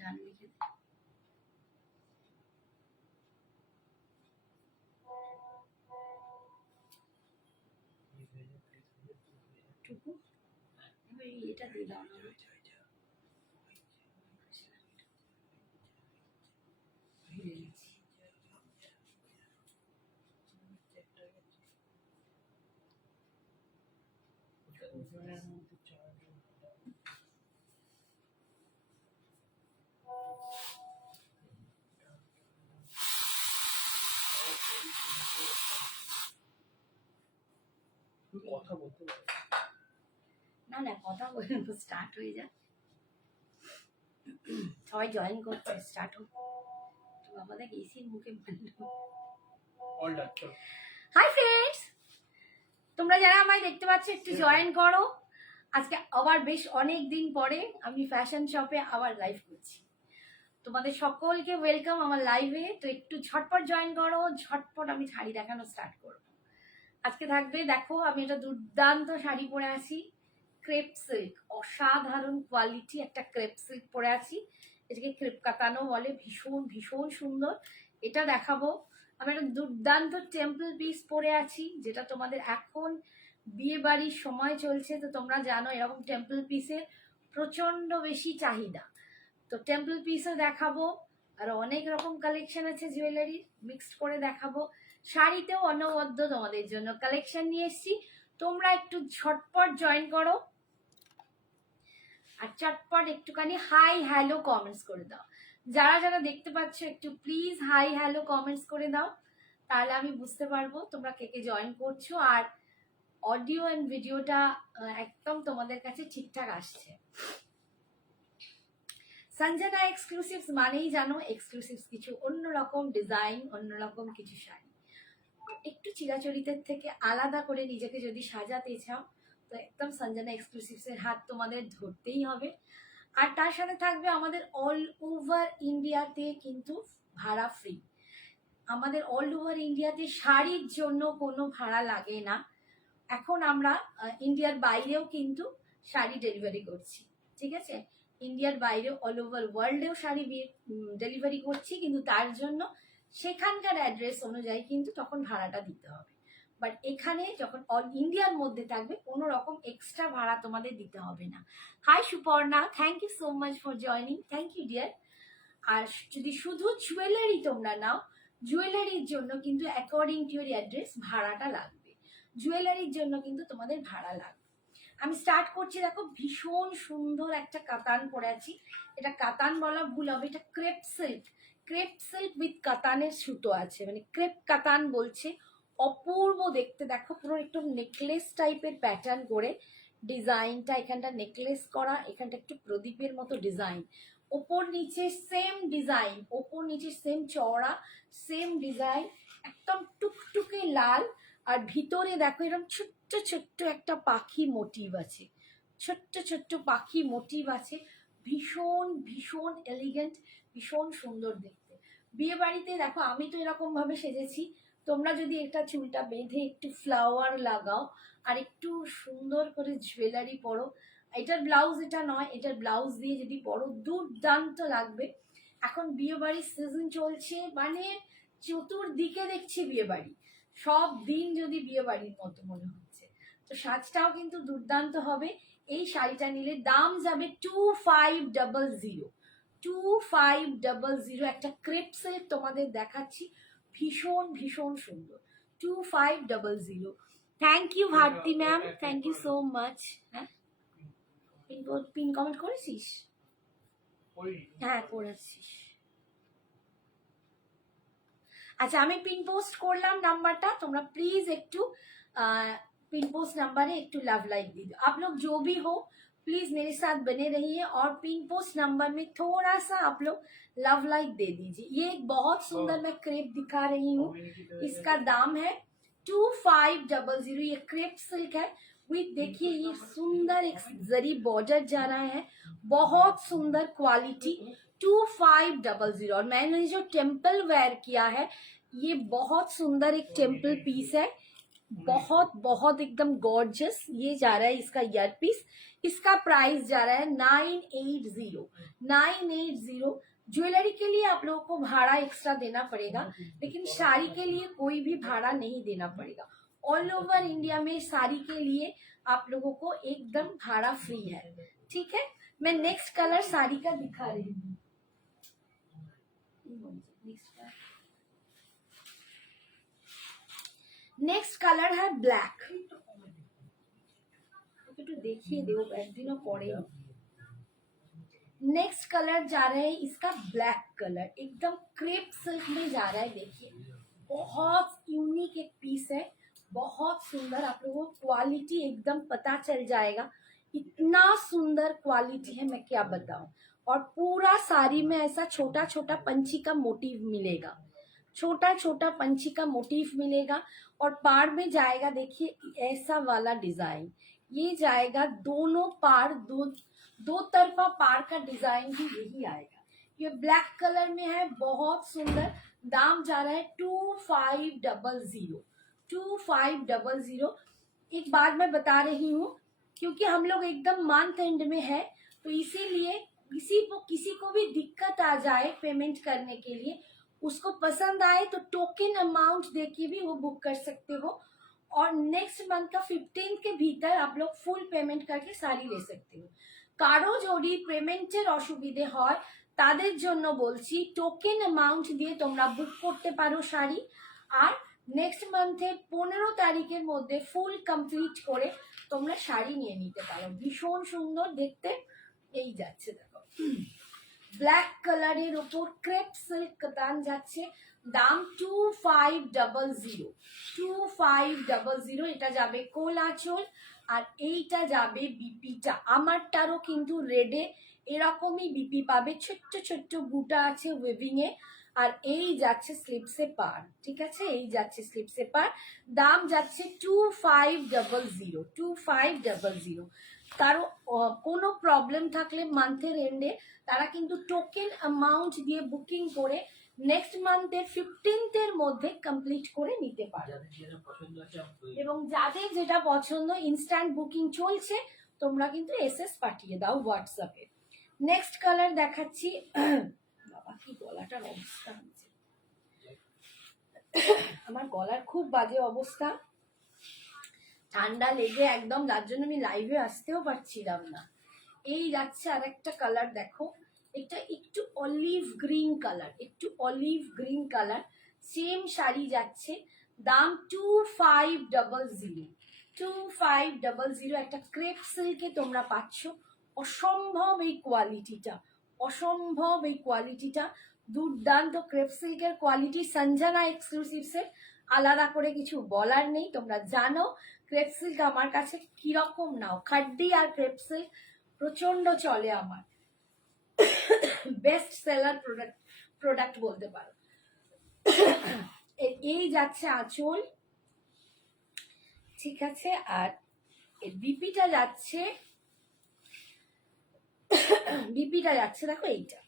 ডান লিখে টুকু এটা দিয়ে দাও না। কথা বলতে না না কথা বলবো, স্টার্ট হয়ে যাক, সবাই জয়েন করতে স্টার্ট হোক। তো বাবা দেখ এসির মুখে হাই ফ্রেন্ডস, তোমরা যারা আমায় দেখতে পাচ্ছ একটু জয়েন করো। আজকে আবার বেশ অনেক দিন পরে আমি ফ্যাশন শপে আবার লাইভ করছি। তোমাদের সকলকে ওয়েলকাম আমার লাইভে। তো একটু ঝটপট জয়েন করো, ঝটপট আমি শাড়ি দেখানো স্টার্ট করবো। আজকে থাকবে, দেখো আমি একটা দুর্দান্ত শাড়ি পরে আছি, ক্রেপ সিল্ক, অসাধারণ কোয়ালিটি একটা ক্রেপ সিল্ক পরে আছি। এটাকে ক্রেপ কাতানো বলে, ভীষণ ভীষণ সুন্দর। এটা দেখাবো। আমি একটা দুর্দান্ত টেম্পল পিস পরে আছি, যেটা তোমাদের এখন বিয়ে বাড়ির সময় চলছে, তো তোমরা জানো এরকম টেম্পল পিসের প্রচন্ড বেশি চাহিদা। তো টেম্পল পিসও দেখাবো, আর অনেক রকম কালেকশন আছে জুয়েলারি, মিক্সড করে দেখাবো। শাড়িতেও অনবদ্য তোমাদের জন্য কালেকশন নিয়ে এসেছি। তোমরা একটু ঝটপট জয়েন করো আর চটপট একটুখানি হাই হ্যালো কমেন্টস করে দাও। যারা যারা দেখতে পাচ্ছ একটু প্লিজ হাই হ্যালো কমেন্টস করে দাও, তাহলে আমি বুঝতে পারবো তোমরা কে কে জয়েন করছো আর অডিও অ্যান্ড ভিডিওটা একদম তোমাদের কাছে ঠিকঠাক আসছে। সঞ্জনা এক্সক্লুসিভস মানেই জানো এক্সক্লুসিভস কিছু অন্যরকম ডিজাইন, অন্যরকম কিছু শাড়ি। একটু চিরাচরিতের থেকে আলাদা করে নিজেকে যদি সাজাতে চাও তো একদম সঞ্জনা এক্সক্লুসিভস এর হাত তোমাদের ধরতেই হবে। আর তার সাথে থাকবে আমাদের অল ওভার ইন্ডিয়াতে কিন্তু ভাড়া ফ্রি। আমাদের অল ওভার ইন্ডিয়াতে শাড়ির জন্য কোনো ভাড়া লাগে না। এখন আমরা ইন্ডিয়ার বাইরেও কিন্তু শাড়ি ডেলিভারি করছি, ঠিক আছে? ইন্ডিয়ার বাইরে অল ওভার ওয়ার্ল্ডেও শাড়ি ডেলিভারি করছি, কিন্তু তার জন্য সেখানকার অ্যাড্রেস অনুযায়ী কিন্তু তখন ভাড়াটা দিতে হবে। বাট এখানে যখন অল ইন্ডিয়ার মধ্যে থাকবে কোনো রকম এক্সট্রা ভাড়া তোমাদের দিতে হবে না। Hi Suparna, thank you so much for joining, thank you dear. আর যদি শুধু জুয়েলারি তোমরা নাও, জুয়েলারির জন্য কিন্তু অ্যাকর্ডিং টু ইউর অ্যাড্রেস ভাড়াটা লাগবে। জুয়েলারির জন্য কিন্তু তোমাদের ভাড়া লাগবে। আমি স্টার্ট করছি। দেখো ভীষণ সুন্দর একটা কাতান পরে আছি। এটা কাতান বলা ভুল হবে, এটা crepe silk. Crepe silk with কাতানের সুতো আছে, মানে ক্রেপ কাতান বলছে। অপূর্ব দেখতে, দেখো পুরো একটু নেকলেস টাইপের প্যাটার্ন করে ডিজাইনটা, এখানটা নেকলেস করা, এখানটা একটু প্রদীপের মতো ডিজাইন, ওপর নিচে সেম ডিজাইন, ওপর নিচে সেম চওড়া, সেম ডিজাইন, একদম টুকটুকে লাল। আর ভিতরে দেখো এরকম ছোট্ট ছোট্ট একটা পাখি মোটিভ আছে, ছোট্ট ছোট্ট পাখি মোটিভ আছে। ভীষণ ভীষণ এলিগেন্ট, ভীষণ সুন্দর দেখতে। বিয়ে বাড়িতে দেখো আমি তো এরকম ভাবে সেজেছি, তোমরা যদি এটা চুলটা বেঁধে একটু ফ্লাওয়ার লাগাও আর একটু সুন্দর করে জুয়েলারি পরো, এটার ব্লাউজ এটা নয়, এটার ব্লাউজ দিয়ে যদি পরো দুর্দান্ত লাগবে। এখন বিয়ে বাড়ির সিজন চলছে, মানে চতুর্দিকে দেখছি বিয়ে বাড়ি, সব দিন যদি বিয়ে বাড়ির মতো মনে হচ্ছে। তো সাজটাও কিন্তু দুর্দান্ত হবে। এই শাড়িটা নিলে দাম যাবে 2500, 2500। একটা ক্রেপ সিল্ক তোমাদের দেখাচ্ছি, ভীষণ ভীষণ সুন্দর, 2500। Thank you Bharati ma'am, thank you so much. হ্যাঁ পিন কমেন্ট করেছিস? হ্যাঁ করেছিস। अच्छा আমি পিন পোস্ট করলাম নাম্বারটা, তোমরা प्लीज একটু पिन पोस्ट नंबर है, एक लव लाइक दीजिए। आप लोग जो भी हो प्लीज मेरे साथ बने रहिए और पिन पोस्ट नंबर में थोड़ा सा आप लोग लव लाइक दे दीजिए। ये एक बहुत सुंदर मैं क्रेप दिखा रही हूँ, इसका दाम है 2500। ये क्रेप सिल्क है विथ, देखिए ये सुंदर एक जरी बॉर्डर जा रहा है, बहुत सुंदर क्वालिटी, 2500। और मैंने जो टेम्पल वेयर किया है, ये बहुत सुंदर एक टेम्पल पीस है, बहुत बहुत एकदम गॉर्जियस। ये जा रहा है इसका ईयर पीस, इसका प्राइस जा रहा है 980। ज्वेलरी के लिए आप लोगों को भाड़ा एक्स्ट्रा देना पड़ेगा, लेकिन साड़ी के लिए कोई भी भाड़ा नहीं देना पड़ेगा। ऑल ओवर इंडिया में साड़ी के लिए आप लोगों को एकदम भाड़ा फ्री है। ठीक है, मैं नेक्स्ट कलर साड़ी का दिखा रही हूँ। नेक्स्ट कलर है ब्लैक। একটু দেখিয়ে দেবো, একদিনও পরে। नेक्स्ट कलर जा रहा है इसका ब्लैक कलर, एकदम क्रेप सिल्क में जा रहा है। देखिए बहुत यूनिक एक पीस है, बहुत सुंदर। आप लोगों को क्वालिटी एकदम पता चल जाएगा, इतना सुंदर क्वालिटी है, मैं क्या बताऊं। और पूरा साड़ी में ऐसा छोटा छोटा पंछी का मोटिव मिलेगा, छोटा छोटा पंछी का मोटिव मिलेगा। और पार में जाएगा, देखिए ऐसा वाला डिजाइन, ये जाएगा दोनों पार, दो तरफा पार का डिजाइन भी यही आएगा। ये ब्लैक कलर में है, बहुत सुंदर। दाम जा रहा है 2500। 2500। एक बात मैं बता रही हूँ, क्योंकि हम लोग एकदम मंथ एंड में है, तो इसीलिए किसी को भी दिक्कत आ जाए पेमेंट करने के लिए, उसको पसंद आए तो टोकन अमाउंट देके भी वो बुक कर सकते हो। और नेक्स्ट मंथ का 15 के भीतर आप लोग फुल पेमेंट करके साड़ी ले सकते हो। কারো যদি পেমেন্টের অসুবিধে হয় তাদের জন্য বলছি, টোকেন অ্যামাউন্ট দিয়ে তোমরা বুক করতে পারো শাড়ি। আর নেক্সট মান্থের 15 তারিখের মধ্যে ফুল কমপ্লিট করে তোমরা শাড়ি নিয়ে নিতে পারো। ভীষণ সুন্দর দেখতে। এই যাচ্ছে দেখো ব্ল্যাক কালারের ওপর ক্রেপ সিল্ক কাতান যাচ্ছে, দাম 2500। 2500। এটা যাবে কোল আঁচল, আর এইটা যাবে বিপিটা। আমারটারও কিন্তু রেডে এরকমই বিপি পাবে, ছোট্ট ছোট্ট বুটা আছে ওয়েভিং এ। আর এই যাচ্ছে স্লিপসে পার, ঠিক আছে, এই যাচ্ছে স্লিপসে পার। দাম যাচ্ছে 2500। 2500। কারো কোনো প্রবলেম থাকলে মান্থের এন্ডে তারা কিন্তু টোকেন অ্যামাউন্ট দিয়ে বুকিং করে নেক্সট মান্থের 15th এর মধ্যে কমপ্লিট করে নিতে পারে। এবং যাদের যেটা পছন্দ ইনস্ট্যান্ট বুকিং চলছে, তোমরা কিন্তু এসএস পাঠিয়ে দাও হোয়াটসঅ্যাপে। নেক্সট কালার দেখাচ্ছি। বাবা কি গলাটার অবস্থা হচ্ছে, আমার গলার খুব বাজে অবস্থা, ঠান্ডা লেগে একদম, যার জন্য আমি লাইভে আসতেও পারছিলাম না। এই যাচ্ছে আরেকটা কালার, দেখো এটা একটু অলিভ গ্রিন কালার, একটু olive green colour, same sari যাচ্ছে। দাম 2500। 2500। একটা ক্রেপ সিল্কে তোমরা পাচ্ছ, অসম্ভব এই কোয়ালিটিটা, অসম্ভব এই কোয়ালিটিটা, দুর্দান্ত ক্রেপ সিল্কের কোয়ালিটি। সঞ্জনা এক্সক্লুসিভসের আলাদা করে কিছু বলার নেই, তোমরা জানো ক্রেপ সিল্ক আমার কাছে কিরকম নাও, খাড্ডি আর ক্রেপ সিল্ক প্রচন্ড চলে আমার, বেস্ট সেলার প্রোডাক্ট বলতে পারো। এই যাচ্ছে আঁচল, ঠিক আছে, আর বিপিটা যাচ্ছে, বিপিটা যাচ্ছে দেখো এইটা,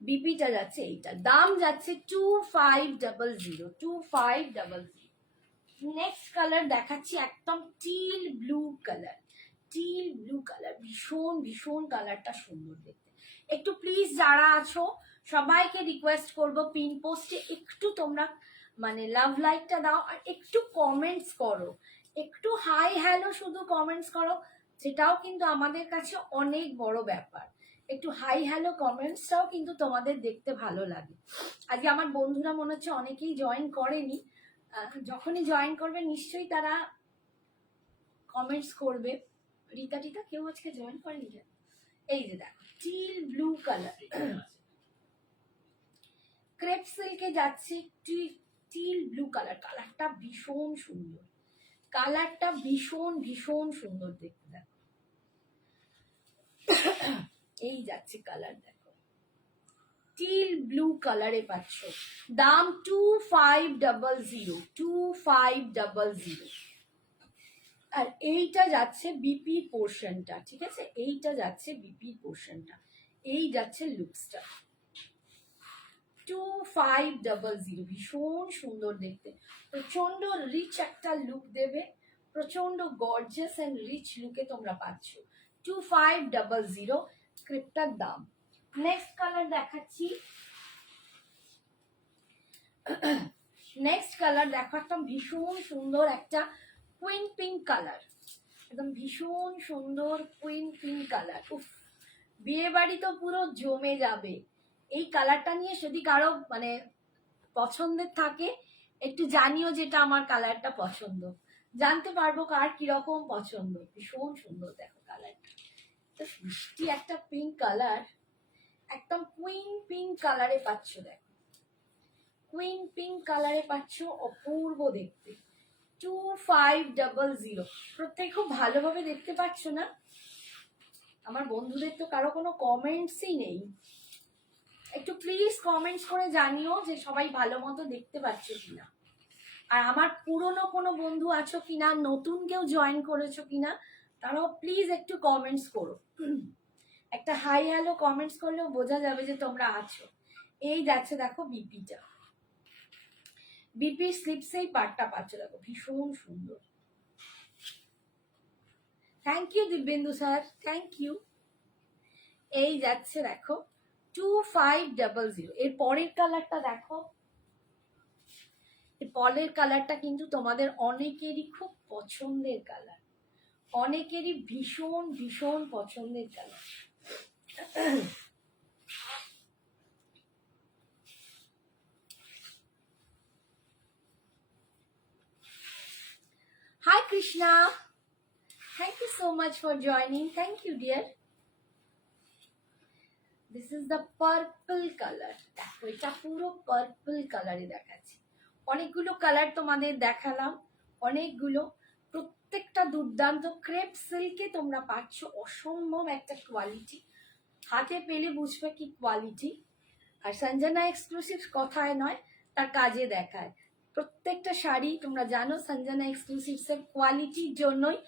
বিপিটা যাচ্ছে এইটা। দাম যাচ্ছে 2500। 2500। নেক্সট কালার দেখাচ্ছি একদম teal blue colour. Teal blue colour ভীষণ ভীষণ কালারটা সুন্দর দেখতে। একটু প্লিজ যারা আছো সবাইকে রিকোয়েস্ট করব, পিন পোস্টে একটু তোমরা মানে লাভ লাইকটা দাও, আর একটু কমেন্টস করো, একটু হাই হ্যালো শুধু কমেন্টস করো, সেটাও কিন্তু আমাদের কাছে অনেক বড় ব্যাপার। একটু হাই হ্যালো কমেন্টসটাও কিন্তু তোমাদের দেখতে ভালো লাগে। আজকে আমার বন্ধুরা মনে হচ্ছে অনেকেই জয়েন করেনি, যখনই জয়েন করবে নিশ্চয়ই তারা কমেন্টস করবে। রিতা টিতা কেউ আজকে জয়েন করেনি কেন? এই যে দেখো টিল ব্লু কালার, ক্রেপ সিল্কে যাচ্ছে টিল ব্লু কালার। কালারটা ভীষণ সুন্দর, কালারটা ভীষণ ভীষণ সুন্দর দেখতে। দেখো এই যাচ্ছে কালার, দেখো টিল ব্লু কালারে পাচ্ছ। দাম 2500। 2500। আর এইটা যাচ্ছে বিপি পোর্শনটা, ঠিক আছে, এইটা যাচ্ছে বিপি পোর্শনটা, এই যাচ্ছে লুকসটা। 2500, ভীষণ সুন্দর দেখতে, প্রচন্ড রিচ একটা লুক দেবে, প্রচন্ড গর্জিয়াস এন্ড রিচ লুকে তোমরা পাচ্ছ 2500 ক্রিপ্টার দাম। নেক্সট কালার দেখাচ্ছি, নেক্সট কালার দেখো, একটা ভীষণ সুন্দর একটা কুইন পিঙ্ক কালার, একদম ভীষণ সুন্দর কুইন পিঙ্ক কালার। উফ, বিয়ে বাড়ি তো পুরো জমে যাবে। এই কালারটা নিয়ে যদি কারো মানে পছন্দের থাকে একটু জানিও যেটা আমার কালারটা পছন্দ, জানতে পারবো কার কিরকম পছন্দ। ভীষণ সুন্দর দেখো কালারটা, তো মিষ্টি একটা পিঙ্ক কালার, একদম কুইন পিঙ্ক কালারে পাচ্ছ। দেখো কুইন পিঙ্ক কালারে পাচ্ছ, অপূর্ব দেখতে 2500। প্রত্যেক খুব ভালোভাবে দেখতে পাচ্ছ না? আমার বন্ধুদের তো কারো কোনো কমেন্টসই নেই, একটু প্লিজ কমেন্টস করে জানিও যে সবাই ভালো মতো দেখতে পাচ্ছ কিনা। আর আমার পুরনো কোনো বন্ধু আছো কিনা, নতুন কেউ জয়েন করেছো কিনা, তারাও প্লিজ একটু কমেন্টস করো। একটা হাই হ্যালো কমেন্টস করলেও বোঝা যাবে যে তোমরা আছো। এই যাচ্ছে দেখো বিপিটা, বিপির স্লিপসেই পাটটা পাচ্ছ, দেখো ভীষণ সুন্দর। Thank you Dibyendu sir, thank you. এই যাচ্ছে দেখো 2500। এর পরের কালারটা দেখো, এর পরের কালারটা কিন্তু তোমাদের অনেকেরই খুব পছন্দের কালার, অনেকেরই ভীষণ ভীষণ পছন্দের colour. Hi Krishna, thank you so much for joining. Thank you dear. This is the purple color. দেখো এটা পুরো পার্পল কালারে দেখাচ্ছি। অনেকগুলো কালার তোমাদের দেখালাম, অনেকগুলো, প্রত্যেকটা দুর্দান্ত। ক্রেপ সিল্কে তোমরা পাচ্ছ অসম্ভব একটা কোয়ালিটি, হাতে পেলে বুঝবে কি কোয়ালিটি। আর সঞ্জনা এক্সক্লুসিভ কথায় নয়, তার কাজে দেখায়। প্রত্যেকটা শাড়ি তোমরা জানো সঞ্জনা এক্সক্লুসিভসের কোয়ালিটির জন্যই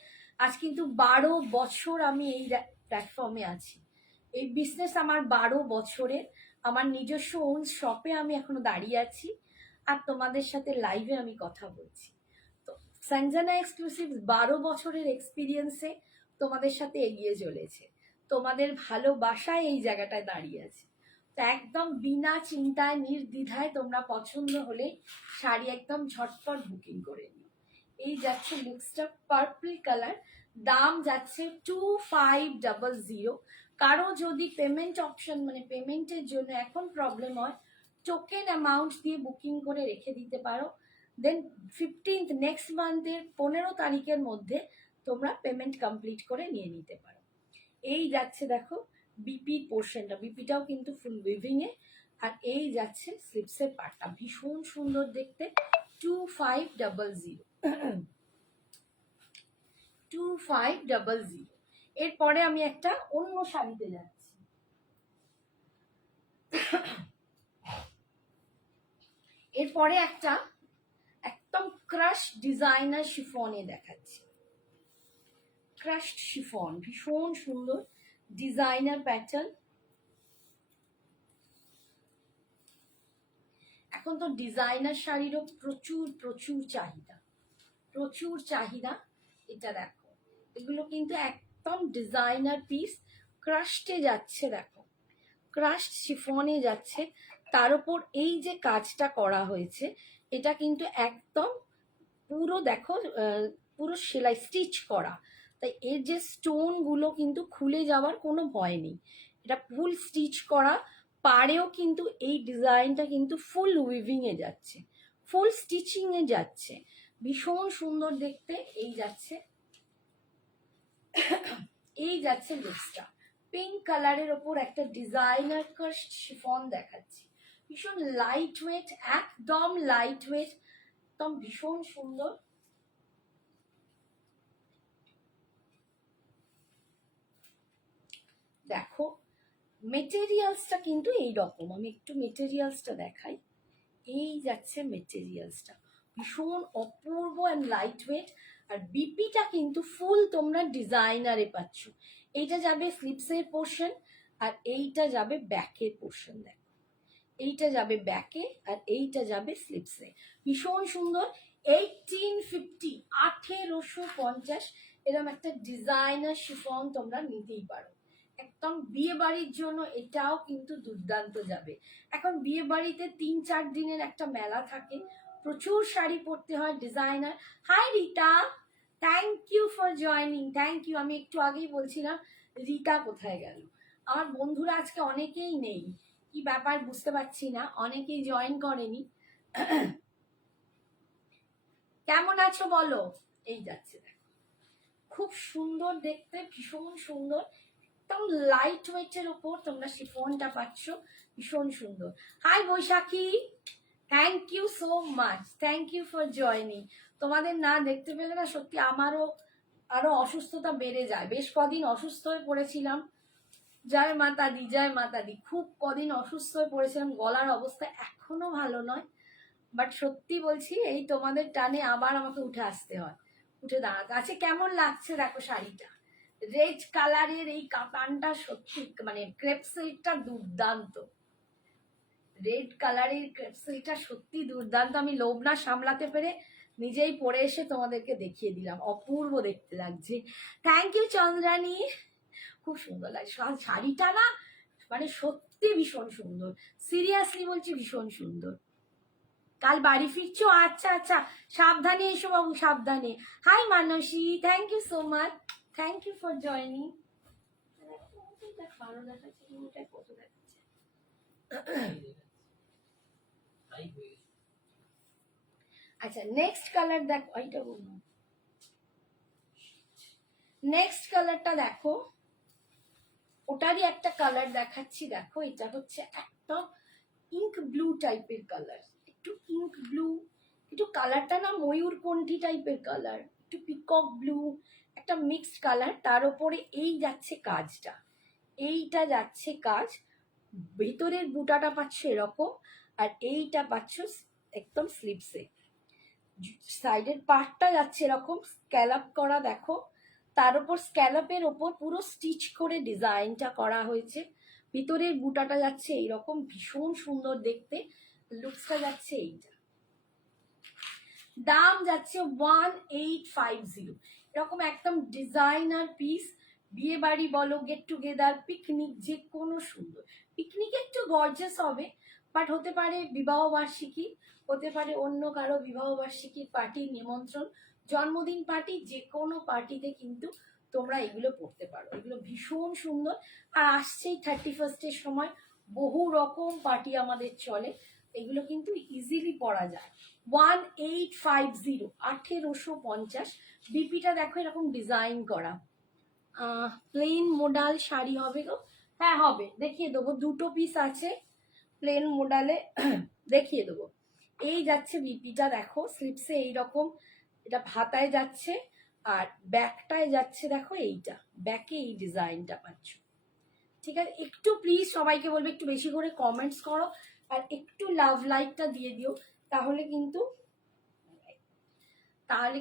আজ কিন্তু 12 বছর আমি এই প্ল্যাটফর্মে আছি। এই বিজনেস আমার 12 বছরের, আমার নিজস্ব ওন শপে আমি এখনো দাঁড়িয়ে আছি, আর তোমাদের সাথে লাইভে আমি কথা বলছি। তো সঞ্জনা এক্সক্লুসিভ 12 বছরের এক্সপিরিয়েন্সে তোমাদের সাথে এগিয়ে চলেছে, তোমাদের ভালোবাসায় এই জায়গাটায় দাঁড়িয়ে আছে। তো একদম বিনা চিন্তায় নির্দ্বিধায় তোমরা পছন্দ হলে শাড়ি একদম ঝটপট বুকিং করে নিও। এই যাচ্ছে লুকসটা পার্পল কালার, দাম যাচ্ছে 2500। কারো যদি পেমেন্ট অপশন মানে পেমেন্টের জন্য এখন প্রবলেম হয়, টোকেন অ্যামাউন্ট দিয়ে বুকিং করে রেখে দিতে পারো, দেন 15th নেক্সট মান্থের 15 তারিখের মধ্যে তোমরা পেমেন্ট কমপ্লিট করে নিয়ে নিতে পারো। এই যাচ্ছে দেখো বিপির পোর্শনটা, বিপিটাও কিন্তু ফুল উইভিং এ, আর এই যাচ্ছে স্লিপসের পার্টটা, ভীষণ সুন্দর দেখতে 2500। 2500। এরপরে আমি একটা অন্য শাড়িতে যাচ্ছি। এরপরে একটা একদম ক্রাশ ডিজাইনার শিফনে দেখাচ্ছি। ক্রাশ শিফন, ভীষণ সুন্দর ডিজাইনার প্যাটার্ন। এখন তো ডিজাইনার শাড়িরও প্রচুর প্রচুর চাহিদা, প্রচুর চাহিদা। এটা দেখো, এগুলো কিন্তু একদম ডিজাইনার পিস, ক্রাশটে যাচ্ছে, দেখো ক্রাশ শিফনে যাচ্ছে, তার উপর এই যে কাজটা করা হয়েছে এটা কিন্তু একদম পুরো দেখো পুরো সেলাই স্টিচ করা, তাই এর যে স্টোন গুলো কিন্তু খুলে যাওয়ার কোনো ভয় নেই। এটা ফুল স্টিচ করা, পাড়েও কিন্তু এই ডিজাইনটা কিন্তু ফুল উইভিং এ যাচ্ছে, ফুল স্টিচিং এ যাচ্ছে, ভীষণ সুন্দর দেখতে। এই যাচ্ছে, এই যাচ্ছে লুকসটা, পিঙ্ক কালারের ওপর একটা ডিজাইনার কাস্ট শিফন দেখাচ্ছি, ভীষণ লাইট ওয়েট, একদম লাইট ওয়েট, একদম ভীষণ সুন্দর। দেখো মেটেরিয়ালসটা কিন্তু এই রকম, আমি একটু মেটেরিয়ালসটা দেখাই। এই যাচ্ছে মেটেরিয়ালসটা, ভীষণ অপূর্ব অ্যান্ড লাইট ওয়েট। আর বিপিটা কিন্তু ফুল তোমরা ডিজাইনারে পাচ্ছ। এইটা যাবে স্লিপসের পোর্শন, আর এইটা যাবে ব্যাকের পোর্শন। দেখো এইটা যাবে ব্যাকে আর এইটা যাবে স্লিপসে। ভীষণ সুন্দর। 1850, 1850 এরকম একটা ডিজাইনার শিফন তোমরা নিতেই পারো। একদম বিয়ে বাড়ির জন্য এটাও কিন্তু দুর্দান্ত যাবে। এখন বিয়ে বাড়িতে 3-4 দিনের একটা মেলা থাকে, প্রচুর শাড়ি পরতে হয় designer. Hi Rita, thank you for joining, thank you. আমি একটু আগেই বলছিলাম রিতা কোথায় গেল। আমার বন্ধুরা আজকে অনেকেই নেই, কি ব্যাপার বুঝতে পারছি না, অনেকেই জয়েন করেনি। কেমন আছো বলো। এই যাচ্ছে দেখো, খুব সুন্দর দেখতে, ভীষণ সুন্দর, একদম লাইট ওয়েটের উপর তোমরা শিফনটা পাচ্ছ, ভীষণ সুন্দর। Hi Baishakhi, thank you so much, thank you for joining. তোমাদের না দেখতে পেলে না সত্যি আমারও আরো অসুস্থতা বেড়ে যায়। বেশ কদিন অসুস্থ হয়ে পড়েছিলাম, জয় মাতা দি, জয় মাতা দি। খুব কদিন অসুস্থ হয়ে পড়েছিলাম, গলার অবস্থা এখনো ভালো নয়, বাট সত্যি বলছি এই তোমাদের টানে আবার আমাকে উঠে আসতে হয়, উঠে দাঁড়াতে। আচ্ছা কেমন লাগছে দেখো শাড়িটা, রেড কালারের এই কাতানটা সত্যি মানে ক্রেপ সিল্কটা দুর্দান্ত, রেড কালারের ক্রেপ সিল্কটা সত্যি দুর্দান্ত। আমি লোভ না সামলাতে পেরে নিজেই পরে এসে তোমাদেরকে দেখিয়ে দিলাম, অপূর্ব দেখতে লাগছে। থ্যাংক ইউ চন্দ্রানী, খুব সুন্দর লাগছে শাড়িটা না, মানে সত্যি ভীষণ সুন্দর, সিরিয়াসলি বলছি ভীষণ সুন্দর। কাল বাড়ি ফিরছো? আচ্ছা আচ্ছা, সাবধানে এসো বাবু, সাবধানে। Hi Manasi, thank you so much, thank you for joining. ভালো দেখাচ্ছে, কত দেখাচ্ছে। আচ্ছা নেক্সট কালার দেখো, এইটা নেক্সট কালারটা দেখো, ওটারই একটা কালার দেখাচ্ছি। দেখো এটা হচ্ছে একটা ইঙ্ক ব্লু টাইপের কালার, একটু ইঙ্ক ব্লু, একটু কালারটা না ময়ূরকণ্ঠী টাইপের কালার, একটু পিকক ব্লু, একটা মিক্সড কালার। তার উপরে এই যাচ্ছে কাজটা, এইটা যাচ্ছে কাজ, ভেতরের বুটাটা পাচ্ছ এরকম, আর এইটা পাচ্ছ একদম স্লিপসে। সাইডের পার্টটা যাচ্ছে এরকম স্ক্যালপ করা, দেখো তার উপর স্ক্যালপের ওপর পুরো স্টিচ করে ডিজাইনটা করা হয়েছে। ভিতরের বুটাটা যাচ্ছে এইরকম, ভীষণ সুন্দর দেখতে, লুকসটা যাচ্ছে এইটা। দাম যাচ্ছে 1850। এরকম একদম ডিজাইনার পিস, বিয়ে বাড়ি বলো, গেট টুগেদার, পিকনিক, যে কোনো সুন্দর। পিকনিকে একটু গর্জাস হবে, বাট হতে পারে বিবাহ বার্ষিকী, হতে পারে অন্য কারো বিবাহ বার্ষিকীর পার্টি, নিমন্ত্রণ, জন্মদিন পার্টি, যে কোনো পার্টিতে কিন্তু তোমরা এগুলো পরতে পারো। এগুলো ভীষণ সুন্দর। আর আসছেই 31st সময়, বহু রকম পার্টি আমাদের চলে, এগুলো কিন্তু ইজিলি পরা যায়। 1850, 1850। বিপিটা দেখো এরকম ডিজাইন করা, প্লেন মোডাল শাড়ি হবে গো। হ্যাঁ হবে, দেখিয়ে দেবো, দুটো পিস আছে প্লেন মোডালে, দেখিয়ে দেবো। এই যাচ্ছে বিপিটা দেখো, স্লিপসে এইরকম, এটা ভাতায় যাচ্ছে, আর ব্যাকটায় যাচ্ছে দেখো এইটা, ব্যাকে এই ডিজাইনটা পাচ্ছ। ঠিক আছে, একটু প্লিজ সবাইকে বলবে একটু বেশি করে কমেন্টস করো, আর একটু লাভ লাইকটা দিয়ে দিও, তাহলে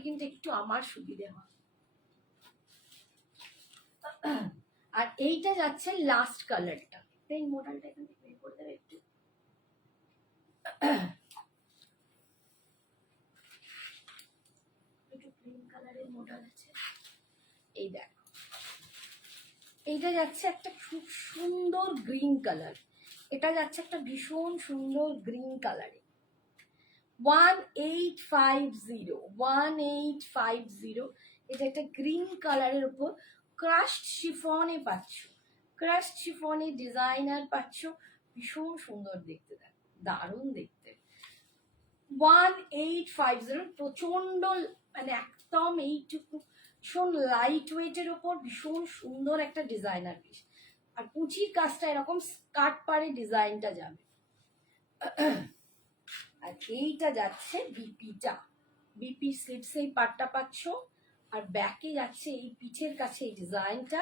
কিন্তু একটু আমার সুবিধে হয়। আর এইটা যাচ্ছে লাস্ট কালারটা, এই মডেলটা এখান থেকে বের করে দেবে একটু। একটু গ্রিন কালারের মডেল আছে, এই দেখো এইটা যাচ্ছে একটা খুব সুন্দর গ্রিন কালার, এটা যাচ্ছে একটা ভীষণ সুন্দর গ্রিন কালারে। 1850, 1850। এটা একটা গ্রিন কালারের উপর ক্রাশড শিফনে পাচ্ছ, ক্রাশড শিফনে ডিজাইনার পাচ্ছ, ভীষণ সুন্দর দেখতে, দেখো দারুণ দেখতে। 1850, প্রচন্ড মানে একদম এইটুকু, ভীষণ লাইট ওয়েটের ওপর ভীষণ সুন্দর একটা ডিজাইনার পিস। আর কুচির কাজটা এরকম স্কার্ট পাড়ে ডিজাইনটা যাবে। আর এইটা যাচ্ছে বিপিটা, বিপি স্লিপস এই পাটটা পাচ্ছ, আর ব্যাকে যাচ্ছে এই পিঠের কাছে এই ডিজাইনটা,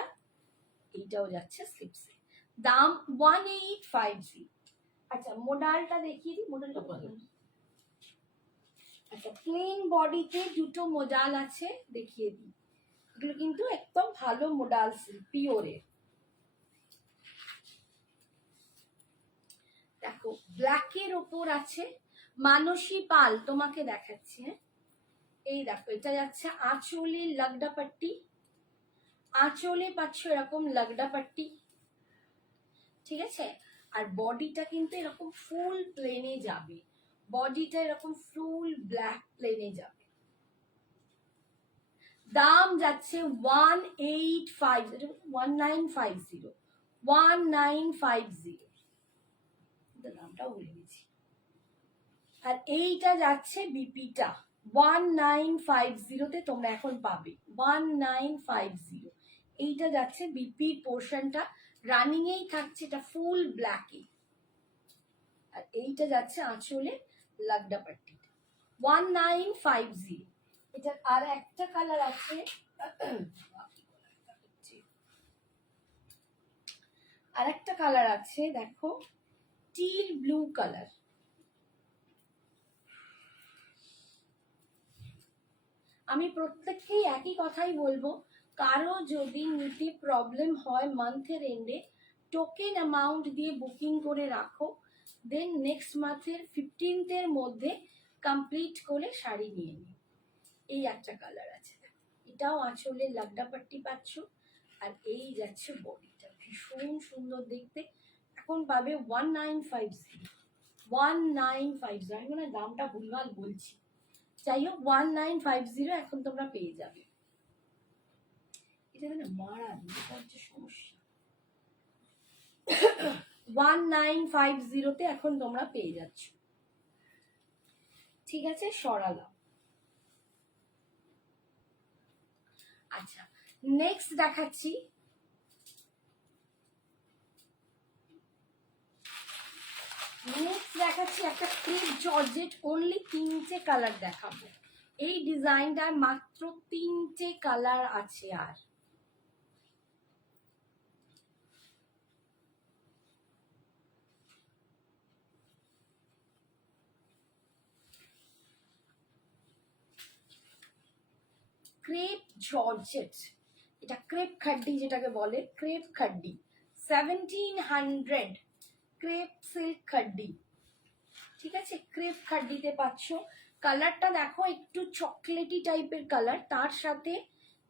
এইটাও যাচ্ছে স্লিপসে। দাম 1850। আচ্ছা মোডালটা দেখিয়ে দিই, মোডালটা আচ্ছা প্লেন বডিতে দুটো মোডাল আছে, দেখিয়ে দিই। এগুলো কিন্তু একদম ভালো মোডাল, পিওরের। দেখো ব্ল্যাকের ওপর আছে মানসী পাল, তোমাকে দেখাচ্ছি। হ্যাঁ, এই দেখো, এটা যাচ্ছে আঁচলে লাগডা পাট্টি, আঁচলে পাচ্ছ এরকম লাগডা পাট্টি, ঠিক আছে। আর বডিটা কিন্তু এরকম ফুল প্লেনে যাবে, বডিটা এরকম ফুল ব্ল্যাক প্লেনে যাবে। দাম যাচ্ছে 1950, 1950, দামটাও বলে দিচ্ছি। আর এইটা যাচ্ছে বিপিটা 1950 তোমরা এখন পাবে 1950। এইটা যাচ্ছে বিপির পোর্শনটা রানিং এই থাকছে, এটা ফুল ব্ল্যাকে। আর এইটা যাচ্ছে আঁচলে লাগডা পাট্টি 1950। এটার আর একটা কালার আছে, আর একটা কালার আছে দেখো, টিল ব্লু কালার। আমি প্রত্যেককেই একই কথাই বলবো, কারো যদি নিতে প্রবলেম হয় মান্থের এন্ডে টোকেন অ্যামাউন্ট দিয়ে বুকিং করে রাখো, দেন নেক্সট মান্থের 15th মধ্যে কমপ্লিট করে শাড়ি নিয়ে নিও। এই একটা কালার আছে, এটাও আঁচলে লাগডা পাট্টি পাচ্ছ। আর এই যাচ্ছে বডিটা, ভীষণ সুন্দর দেখতে। এখন পাবে 1950, 1950। আমি মনে হয় দামটা ভুলভাল বলছি, যাই হোক 1950 এখন তোমরা পেয়ে যাবে। এটা মানে মারা হচ্ছে সমস্যা, 1950 এখন তোমরা পেয়ে যাচ্ছ, ঠিক আছে। সরালাম। আচ্ছা, নেক্সট দেখাচ্ছি, একটা ক্রেপ জর্জেট, অনলি 3টে কালার দেখাবো। এই ডিজাইনটার মাত্র 3টে কালার আছে। আর ক্রেপ জর্জেট, এটা ক্রেপ খাড্ডি যেটাকে বলে, ক্রেপ খাড্ডি 1700, ক্রেপ সিল্ক খাড্ডি, ঠিক আছে। ক্রেপ খাড্ডিতে পাচ্ছ। কালারটা দেখো একটু চকলেটি টাইপের কালার, তার সাথে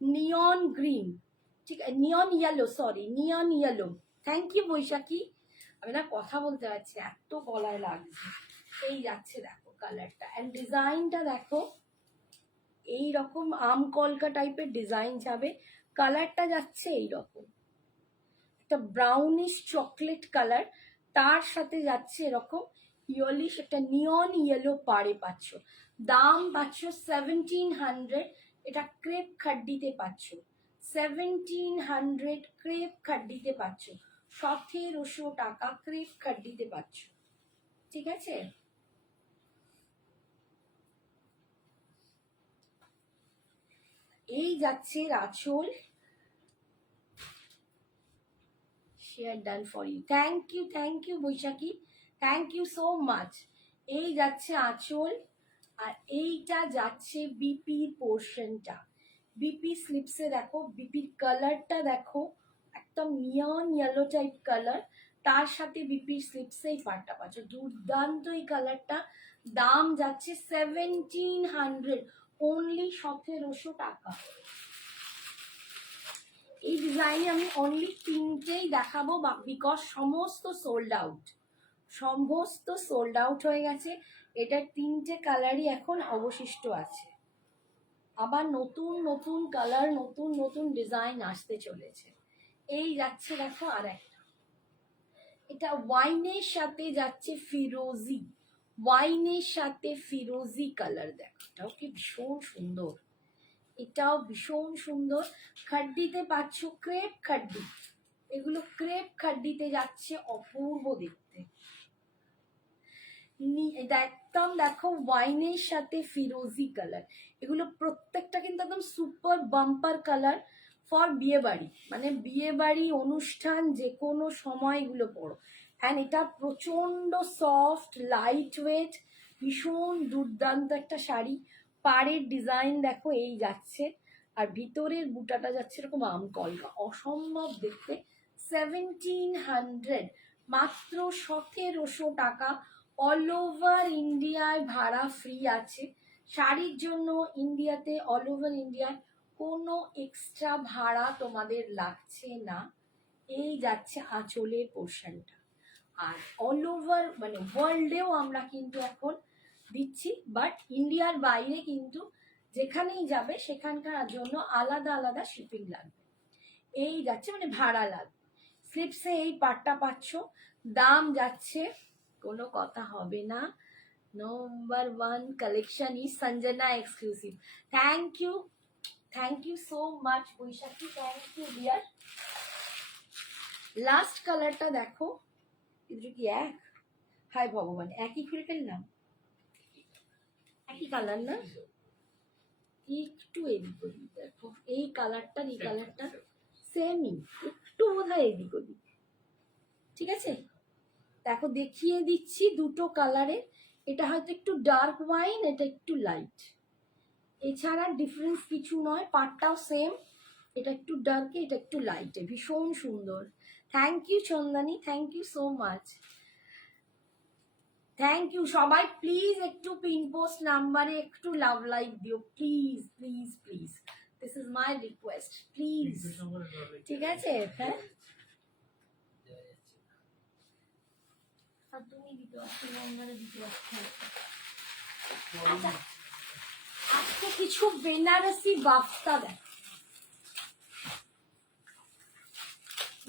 নিয়ন গ্রিন, ঠিক আছে, neon yellow, sorry neon yellow. Thank you Baishakhi, আমি না কথা বলতে পারছি, এত গলায় লাগছে। এই যাচ্ছে দেখো কালারটা, অ্যান্ড ডিজাইনটা দেখো, এই রকম আম কলকা টাইপের ডিজাইন যাবে। কালারটা যাচ্ছে এইরকম একটা ব্রাউনিশ চকলেট কালার, তার সাথে যাচ্ছে এরকম ইয়েলিশ একটা নিয়ন ইয়েলো পাড়ে পাচ্ছ। দাম পাচ্ছ 1700, এটা ক্রেপ খাড্ডিতে পাচ্ছ 1700, ক্রেপ খাড্ডিতে পাচ্ছ 1700 টাকা, ক্রেপ খাড্ডিতে পাচ্ছ, ঠিক আছে। এই যাচ্ছে আঁচল, share done for you, thank you Baishakhi, thank you so much. এই যাচ্ছে আঁচল, আর এইটা যাচ্ছে বিপির পোর্শনটা। বিপি স্লিপসে দেখো, বিপির কালারটা দেখো, একদম নিয়ন ইয়েলো টাইপ কালার, তার সাথে বিপির স্লিপসে এই পাটটা পাচ্ছ, দুর্দান্ত এই কালারটা। দাম যাচ্ছে 1700, অনলি 1700 টাকা। এই ডিজাইনে আমি অনলি 3টেই দেখাবো, বিকজ সমস্ত সোল্ড আউট, সমস্ত সোল্ড আউট হয়ে গেছে। এটা 3টে কালারই এখন অবশিষ্ট আছে, আবার নতুন নতুন কালার, নতুন নতুন ডিজাইন আসতে চলেছে। এই যাচ্ছে দেখো আর একটা, এটা ওয়াইনের সাথে যাচ্ছে ফিরোজি, ওয়াইনের সাথে ফিরোজি কালার, দেখো এটাও কি ভীষণ সুন্দর, এটাও ভীষণ সুন্দর। খাড্ডিতে পাচ্ছ ক্রেপ খাড্ডি, এগুলো ক্রেপ খাড্ডিতে যাচ্ছে, অপূর্ব দেখতে। এটা একদম দেখো ওয়াইনের সাথে ফিরোজি কালার, এগুলো প্রত্যেকটা কিন্তু একদম সুপার বাম্পার কালার ফর বিয়ে বাড়ি, মানে বিয়ে বাড়ি অনুষ্ঠান যে কোনো সময় এগুলো পরো। অ্যান্ড এটা প্রচন্ড সফট, লাইট ওয়েট, ভীষণ দুর্দান্ত একটা শাড়ি। পাড়ের ডিজাইন দেখো এই যাচ্ছে, আর ভিতরের বুটাটা যাচ্ছে এরকম আম কলকা, অসম্ভব দেখতে। 1700, মাত্র 1700 টাকা, অল ওভার ইন্ডিয়ায় ভাড়া ফ্রি আছে। শাড়ির জন্য ইন্ডিয়াতে অল ওভার ইন্ডিয়ায় কোনো এক্সট্রা ভাড়া তোমাদের লাগছে না। এই যাচ্ছে আঁচলের পোর্শনটা। আর অল ওভার মানে ওয়ার্ল্ডেও আমরা কিন্তু এখন দিচ্ছি, বাট ইন্ডিয়ার বাইরে কিন্তু যেখানেই যাবে সেখানকার জন্য আলাদা আলাদা শিপিং লাগবে। এই যাচ্ছে মানে ভাড়া লাগবে। স্লিপসে এই পাটটা পাচ্ছ, দাম যাচ্ছে কোনো কথা হবে না। Number 1 collection is Sanjana exclusive. Thank you so much Baishakhi, thank you dear. Last কালারটা দেখো, এটা কি এক, হায় ভগবান একই খুলে ফেললাম, একই কালার না, একটু এদিক ওদিক দেখো, এই কালারটা এই কালারটা সেমই, একটু বোধহয় এদিক ওদিক, ঠিক আছে। দেখো দেখিয়ে দিচ্ছি দুটো কালারে, এটা হয়তো একটু ডার্ক ওয়াইন, এটা একটু লাইট, এছাড়া ডিফারেন্স কিছু নয়, পাটটাও সেম, এটা একটু ডার্কে এটা একটু লাইটে, ভীষণ সুন্দর। Thank you Chandni, thank you so much, thank you সবাই। প্লিজ একটু পিন পোস্ট নাম্বারে একটু লাভ লাইক দিও, please please please, this is my request, please, ঠিক আছে। হ্যাঁ তুমি দিতে পারছো নাম্বারে দিতে পারছো। আচ্ছা আজকে কিছু বেনারসি বাফতা দেখ,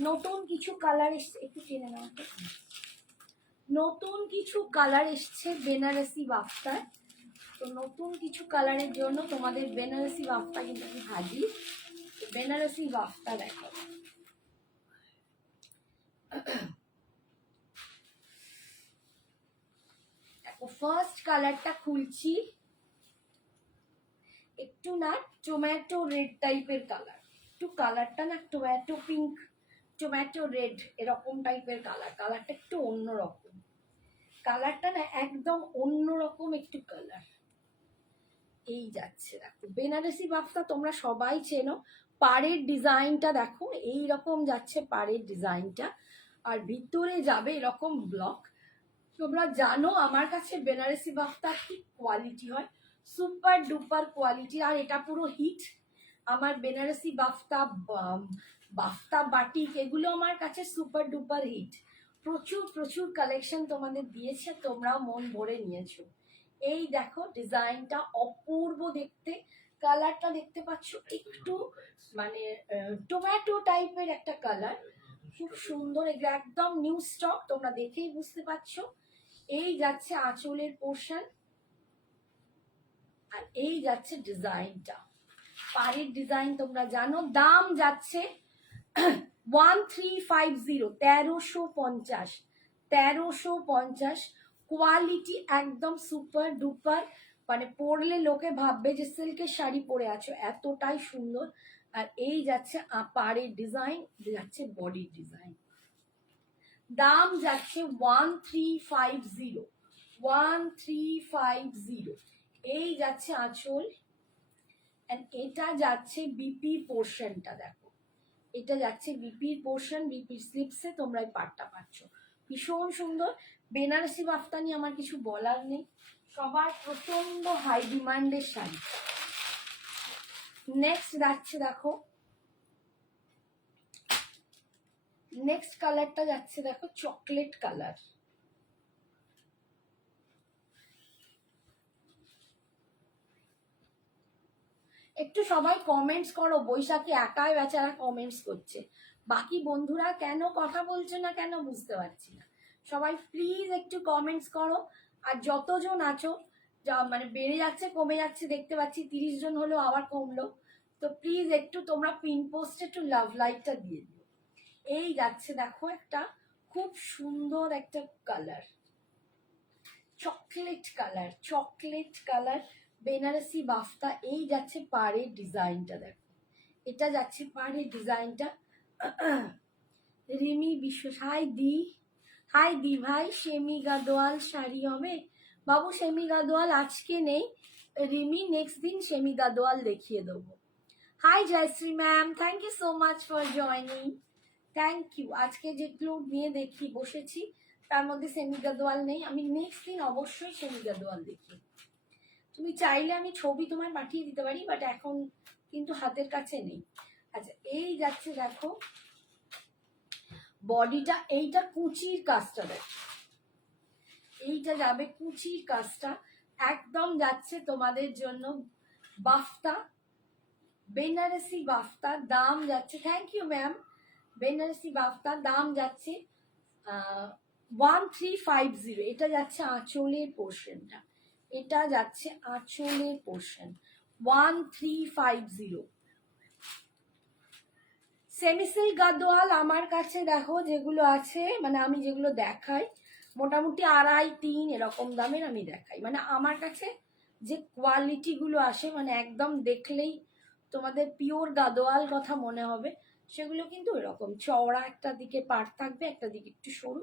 নতুন কিছু কালার এসছে, একটু চেনে নাও, নতুন কিছু কালার এসছে বেনারসি বাফতার। তো নতুন কিছু কালারের জন্য তোমাদের বেনারসি বাফতা কিন্তু আমি হাজির। বেনারসি বাফতা দেখো, দেখো ফার্স্ট কালারটা খুলছি, একটু না টমেটো রেড টাইপের কালার, একটু কালারটা না টমেটো পিঙ্ক, টমেটো রেড এরকম টাইপের কালার, কালারটা একটু অন্যরকম, কালারটা না একদম অন্যরকম একটু কালার। এই যাচ্ছে দেখো বেনারসি বাফতা তোমরা সবাই চেনো, পাড়ের ডিজাইনটা দেখো এই রকম যাচ্ছে পাড়ের ডিজাইনটা, আর ভিতরে যাবে এরকম ব্লক। তোমরা জানো আমার কাছে বেনারসি বাফতা কি কোয়ালিটি হয়, সুপার ডুপার কোয়ালিটি, আর এটা পুরো হিট। আমার বেনারসি বাফতা, বাফতা বাটিক এগুলো আমার কাছে সুপার ডুপার হিট, প্রচুর প্রচুর কালেকশন তোমাদের দিয়েছে, তোমরাও মন ভরে নিয়েছো। এই দেখো ডিজাইনটা অপূর্ব দেখতে, কালারটা দেখতে পাচ্ছ একটু মানে টমেটো টাইপের একটা কালার, খুব সুন্দর, এগুলো একদম নিউ স্টক, তোমরা দেখেই বুঝতে পারছো। এই যাচ্ছে আঁচলের পোর্শন, আর এই যাচ্ছে ডিজাইনটা, পাড়ের ডিজাইন তোমরা জানো। দাম যাচ্ছে 1350, 1350, 1350। কোয়ালিটি একদম সুপার ডুপার, মানে পরলে লোকে ভাববে যে সিল্কের শাড়ি পরে আছো, এতটাই সুন্দর। আর এই যাচ্ছে পাড়ের ডিজাইন, যাচ্ছে বডির ডিজাইন। দাম যাচ্ছে 1350, 1350। এই যাচ্ছে আঁচল, এটা যাচ্ছে বিপি পোর্শনটা দেখো, এটা যাচ্ছে বিপির পোর্শন, বিপির স্লিপসে তোমরা এই পাটটা পাচ্ছ, ভীষণ সুন্দর। বেনারসি বাফতা নিয়ে আমার কিছু বলার নেই, সবার প্রচন্ড হাই ডিমান্ডের শাড়ি। নেক্সট যাচ্ছে দেখো, নেক্সট কালারটা যাচ্ছে দেখো চকলেট কালার, একটু সবাই কমেন্টস করো, বৈশাখী একাই বেচারা কমেন্টস করছে, বাকি বন্ধুরা কেন কথা বলছে না কেন বুঝতে পারছি না। সবাই প্লিজ একটু কমেন্টস করো, আর যতজন আছো, যা মানে বেড়ে যাচ্ছে কমে যাচ্ছে দেখতে পাচ্ছি, 30 জন হলো আবার কমলো, তো প্লিজ একটু তোমরা পিন পোস্টে একটু লাভ লাইকটা দিয়ে দিও। এই যাচ্ছে দেখো একটা খুব সুন্দর একটা colour, chocolate colour, chocolate colour Banarasi বাফতা। এই যাচ্ছে পাড়ের ডিজাইনটা দেখো, এটা যাচ্ছে পাড়ের ডিজাইনটা। রিমি বিশ্ব, হাই দি, হাই দি ভাই, সেমি গাদোয়াল শাড়ি হবে বাবু, সেমি গাদোয়াল আজকে নেই রিমি, নেক্সট দিন সেমি গাদোয়াল দেখিয়ে দেবো। Hi Jayashree ma'am, thank you so much for joining, thank you. আজকে যেগুলো নিয়ে দেখি বসেছি তার মধ্যে সেমি গাদোয়াল নেই। আমি নেক্সট দিন অবশ্যই সেমি গাদোয়াল দেখি। তুমি চাইলে আমি ছবি তোমায় পাঠিয়ে দিতে পারি, বাট এখন কিন্তু হাতের কাছে নেই। আচ্ছা, এই যাচ্ছে দেখো বডিটা, এইটা কুচির কাজটা দেখো, এইটা যাবে কুচির কাজটা, একদম যাচ্ছে তোমাদের জন্য বাফতা, বেনারসি বাফতা। দাম যাচ্ছে, থ্যাংক ইউ ম্যাম, বেনারসি বাফতা দাম যাচ্ছে 1350। এটা যাচ্ছে আঁচলের পোর্শনটা, এটা যাচ্ছে আঁচলের পোর্শন 1350। সেমিসিল্ক গাদোয়াল আমার কাছে দেখো যেগুলো আছে, মানে আমি যেগুলো দেখাই মোটামুটি 2.5-3 এরকম দামের আমি দেখাই। মানে আমার কাছে যে কোয়ালিটিগুলো আসে, মানে একদম দেখলেই তোমাদের পিওর গাদোয়াল কথা মনে হবে, সেগুলো কিন্তু এরকম চওড়া, একটা দিকে পাট থাকবে, একটা দিকে একটু সরু।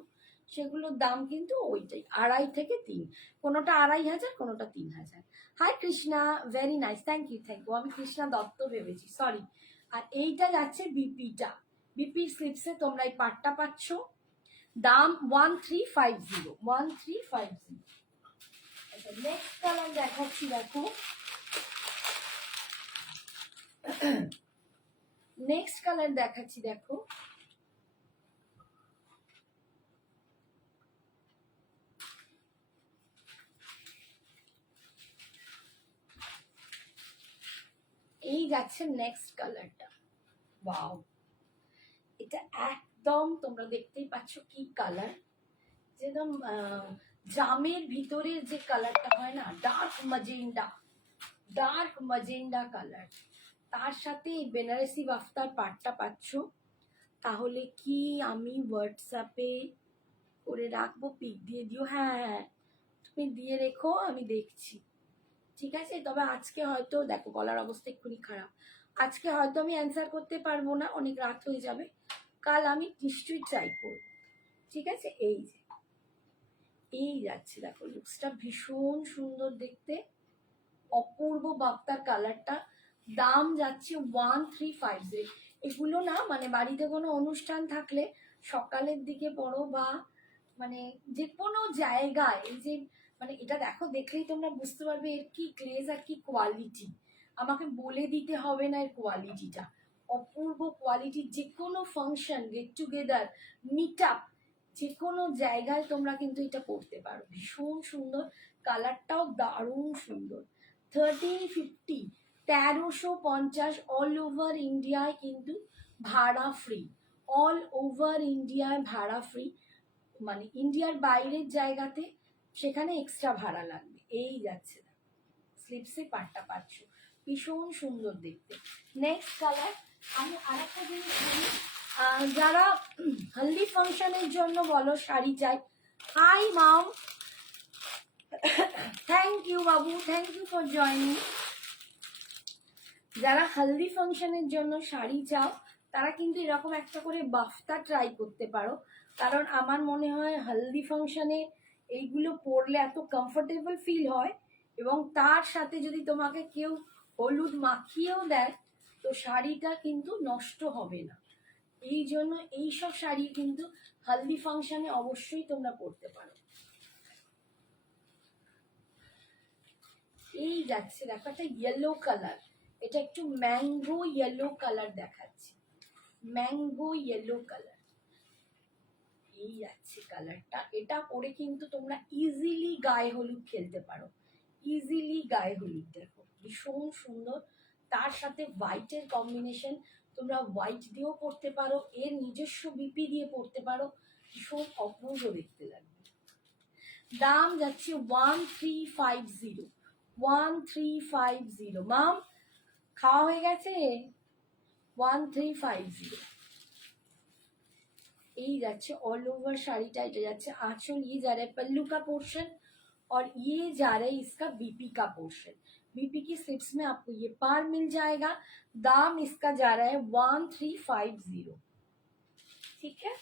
সেগুলোর দাম কিন্তু ওইটাই 2.5 থেকে 3, কোনোটা 2500, কোনোটা 3000। Hi Krishna, very nice, thank you thank you. আমি কৃষ্ণা দত্ত ভেবেছি, সরি। আর এইটা যাচ্ছে বিপিটা, বিপির স্লিপসে তোমরা এই পাটটা পাচ্ছ, দাম 1350, 1350। আচ্ছা, নেক্সট কালার দেখাচ্ছি দেখো, নেক্সট কালার দেখাচ্ছি দেখো, এই যাচ্ছে নেক্সট কালারটা। ওয়াও, এটা একদম তোমরা দেখতেই পাচ্ছ কি কালার, যেরকম জামের ভিতরের যে কালারটা হয় না, dark magenta, dark magenta colour, তার সাথে এই বেনারসি বাফতার পাটটা পাচ্ছ। তাহলে কি আমি হোয়াটসঅ্যাপে করে রাখবো, পিক দিয়ে দিও? হ্যাঁ হ্যাঁ, তুমি দিয়ে রেখো, আমি দেখছি, ঠিক আছে। তবে আজকে হয়তো দেখো গলার অবস্থা এক্ষুনি খারাপ, আজকে হয়তো আমি অ্যান্সার করতে পারবো না, অনেক রাত হয়ে যাবে, কাল আমি নিশ্চয়ই ট্রাই করব, ঠিক আছে। এই যে এই যাচ্ছে দেখো, লুকসটা ভীষণ সুন্দর দেখতে, অপূর্ব বাপ্তার কালারটা। দাম যাচ্ছে 1350। এগুলো না মানে বাড়িতে কোনো অনুষ্ঠান থাকলে সকালের দিকে পরো, বা মানে যে কোনো জায়গায়, এই যে মানে এটা দেখো, দেখলেই তোমরা বুঝতে পারবে এর কি গ্লেজ আর কি কোয়ালিটি। আমাকে বলে দিতে হবে না এর কোয়ালিটিটা, অপূর্ব কোয়ালিটি। যে কোনো function, get together, meet up, যে কোনো জায়গায় তোমরা কিন্তু এটা পড়তে পারো, ভীষণ সুন্দর, কালারটাও দারুণ সুন্দর। 1350, 1350, অল ওভার ইন্ডিয়ায় কিন্তু ভাড়া ফ্রি, অল ওভার ইন্ডিয়ায় ভাড়া ফ্রি, মানে ইন্ডিয়ার বাইরের জায়গাতে সেখানে এক্সট্রা ভাড়া লাগবে। এই যাচ্ছে স্লিপসে পাটটা পাচ্ছ, ভীষণ সুন্দর দেখতে। নেক্সট কালার, আমি আরেকটা জিনিস বলি, যারা হলদি ফাংশনের জন্য বলো শাড়ি চাই, high ma'am, thank you Babu, thank you for joining. যারা হলদি ফাংশনের জন্য শাড়ি চাও তারা কিন্তু এরকম একটা করে বাফতা ট্রাই করতে পারো, কারণ আমার মনে হয় হলদি ফাংশনে এইগুলো পরলে এত কমফোর্টেবল ফিল হয়, এবং তার সাথে যদি তোমাকে কেউ হলুদ মাখিয়েও দেয় তো শাড়িটা কিন্তু নষ্ট হবে না। এই জন্য এইসব শাড়ি কিন্তু হলদি ফাংশনে অবশ্যই তোমরা পরতে পারো। এই যাচ্ছে দেখো একটা ইয়েলো কালার, এটা একটু ম্যাঙ্গো ইয়েলো কালার দেখাচ্ছি, ম্যাঙ্গো ইয়েলো কালার। এই যাচ্ছে কালারটা, এটা পরে কিন্তু তোমরা ইজিলি গায়ে হলুদ খেলতে পারো, ইজিলি গায়ে হলুদ। দেখো ভীষণ সুন্দর, তার সাথে হোয়াইটের কম্বিনেশন, তোমরা হোয়াইট দিয়েও পরতে পারো, এর নিজস্ব বিপি দিয়ে পরতে পারো, ভীষণ অপূর্ব দেখতে লাগবে। দাম যাচ্ছে 1350, 1350। মাম খাওয়া হয়ে গেছে? 1350। এই যাচ্ছে ऑल ओवर শাড়িটা, এটা যাচ্ছে आंचल, ये जा रहा है पल्लू का पोर्शन, और ये जा रहा है इसका बीपी का पोर्शन। बीपी की स्लिप्स में आपको ये पार मिल जाएगा। दाम इसका जा रहा है 1350, ठीक है।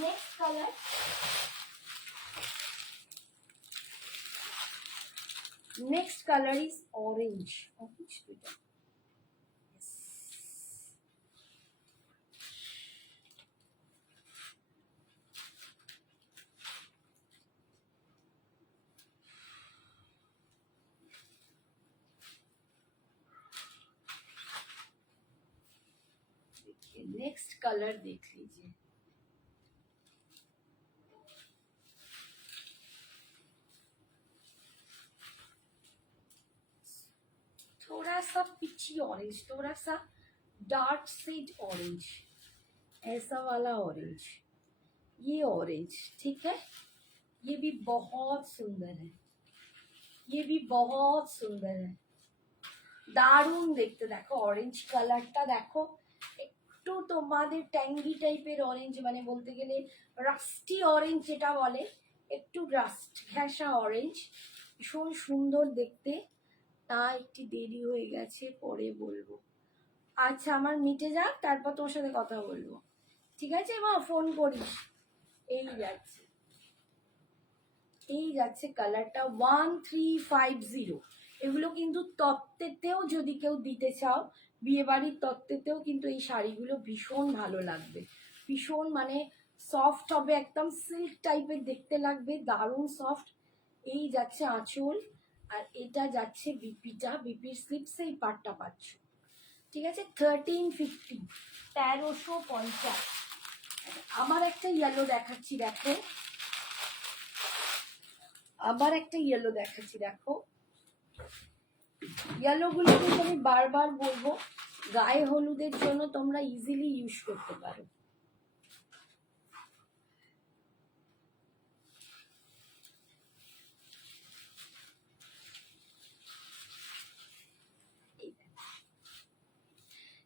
Next colour, next colour is orange, orange okay next colour देख लीजिए। थोड़ा सा पिची ऑरेंज, थोड़ा सा डार्क शेड ऑरेंज, ऐसा वाला ऑरेंज, ये ऑरेंज, ठीक है। ये भी बहुत सुंदर है, ये भी बहुत सुंदर है, দারুণ দেখতে। দেখো অরেঞ্জ কালারটা দেখো, একটু তোমাদের ট্যাঙ্গি টাইপের অরেঞ্জ, মানে বলতে গেলে রাস্টি অরেঞ্জ যেটা বলে, একটু রাস্ট ঘেঁষা অরেঞ্জ, ভীষণ সুন্দর দেখতে। তা একটু দেরি হয়ে গেছে, পরে বলবো। আচ্ছা আমার মিটে যাক, তারপর তোমার সাথে কথা বলবো, ঠিক আছে মা, ফোন করিস। এই যাচ্ছে, এই যাচ্ছে কালারটা 1350। এগুলো কিন্তু তত্ত্বেতেও যদি কেউ দিতে চাও, বিয়ে বাড়ির তত্ত্বেতেও কিন্তু এই শাড়িগুলো ভীষণ ভালো লাগবে, ভীষণ মানে সফট হবে, একদম সিল্ক টাইপের দেখতে লাগবে, দারুণ সফট। এই যাচ্ছে আঁচল, আর এটা যাচ্ছে বিপিটা, বিপির স্লিপস এই পাটটা পাচ্ছ, ঠিক আছে। 1350, 1350। আবার একটা ইয়েলো দেখাচ্ছি, দেখো আবার একটা ইয়েলো দেখাচ্ছি, দেখো। ইয়েলো গুলো কিন্তু আমি বারবার বলবো, গায়ে হলুদের জন্য তোমরা ইজিলি ইউজ করতে পারো।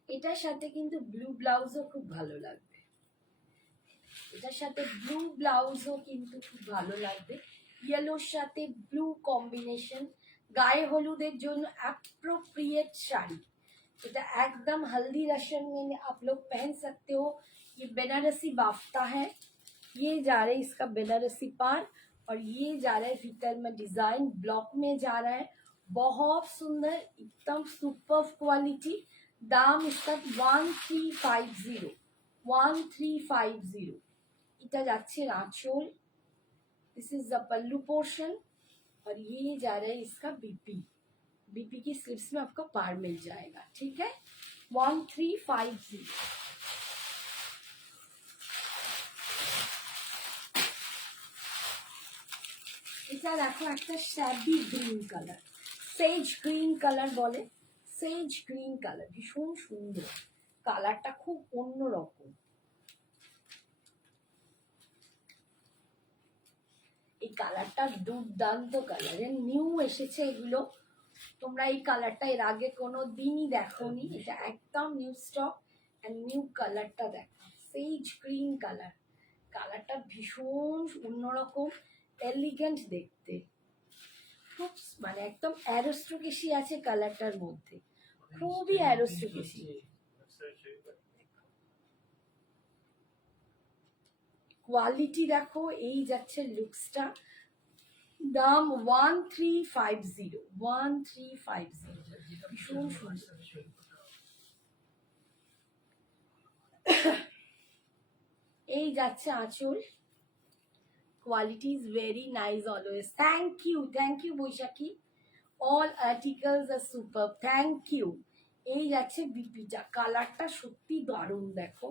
এটার সাথে কিন্তু ব্লু ব্লাউজও খুব ভালো লাগবে, এটার সাথে ব্লু ব্লাউজও কিন্তু খুব ভালো লাগবে, ইয়েলোর সাথে ব্লু কম্বিনেশন, গায়ে হলুদের জন্য অ্যাপ্रोप्रिएट শাড়ি। এটা एकदम हल्दी रस्म में आप लोग पहन सकते हो। ये बनारसी बाफ्ता है, ये जा रहा है इसका बनारसी पार, और ये जा रहा है भीतर में डिजाइन ब्लॉक में जा रहा है, बहुत सुंदर, एकदम सुपर क्वालिटी। दाम इसका 1350, 1350। এটা যাচ্ছে আঁচল, this is the pallu portion, और ये जा रहा है इसका बीपी, बीपी की स्लीव्स में आपको पार मिल जाएगा, ठीक है। 1350। এটা দেখো একটা শ্যাবি গ্রিন কালার, সেজ গ্রিন কালার বলে, সেজ গ্রিন কালার, ভীষণ সুন্দর কালারটা, খুব অন্যরকম। এই কালারটা দুর্দান্ত কালার, নিউ এসেছে এগুলো, তোমরা এই কালারটা এর আগে কোনো দিনই দেখোনি, এটা একদম নিউ স্টক। এন্ড নিউ কালারটা দেখো, সেজ গ্রিন কালার, কালারটা ভীষণ অন্যরকম, এলিগেন্ট দেখতে, খুব মানে একদম অ্যারোস্ট্রোকেশি আছে কালারটার মধ্যে, খুবই অ্যারোস্ট্রোকেশি। কোয়ালিটি দেখো, এই যাচ্ছে লুকসটা, দাম 1350, 1350, ভীষণ সুন্দর। এই যাচ্ছে আঁচল, quality is very nice always. Thank you Baishakhi, all articles are super, thank you. এই যাচ্ছে বিপিটা, কালারটা সত্যি দারুণ, দেখো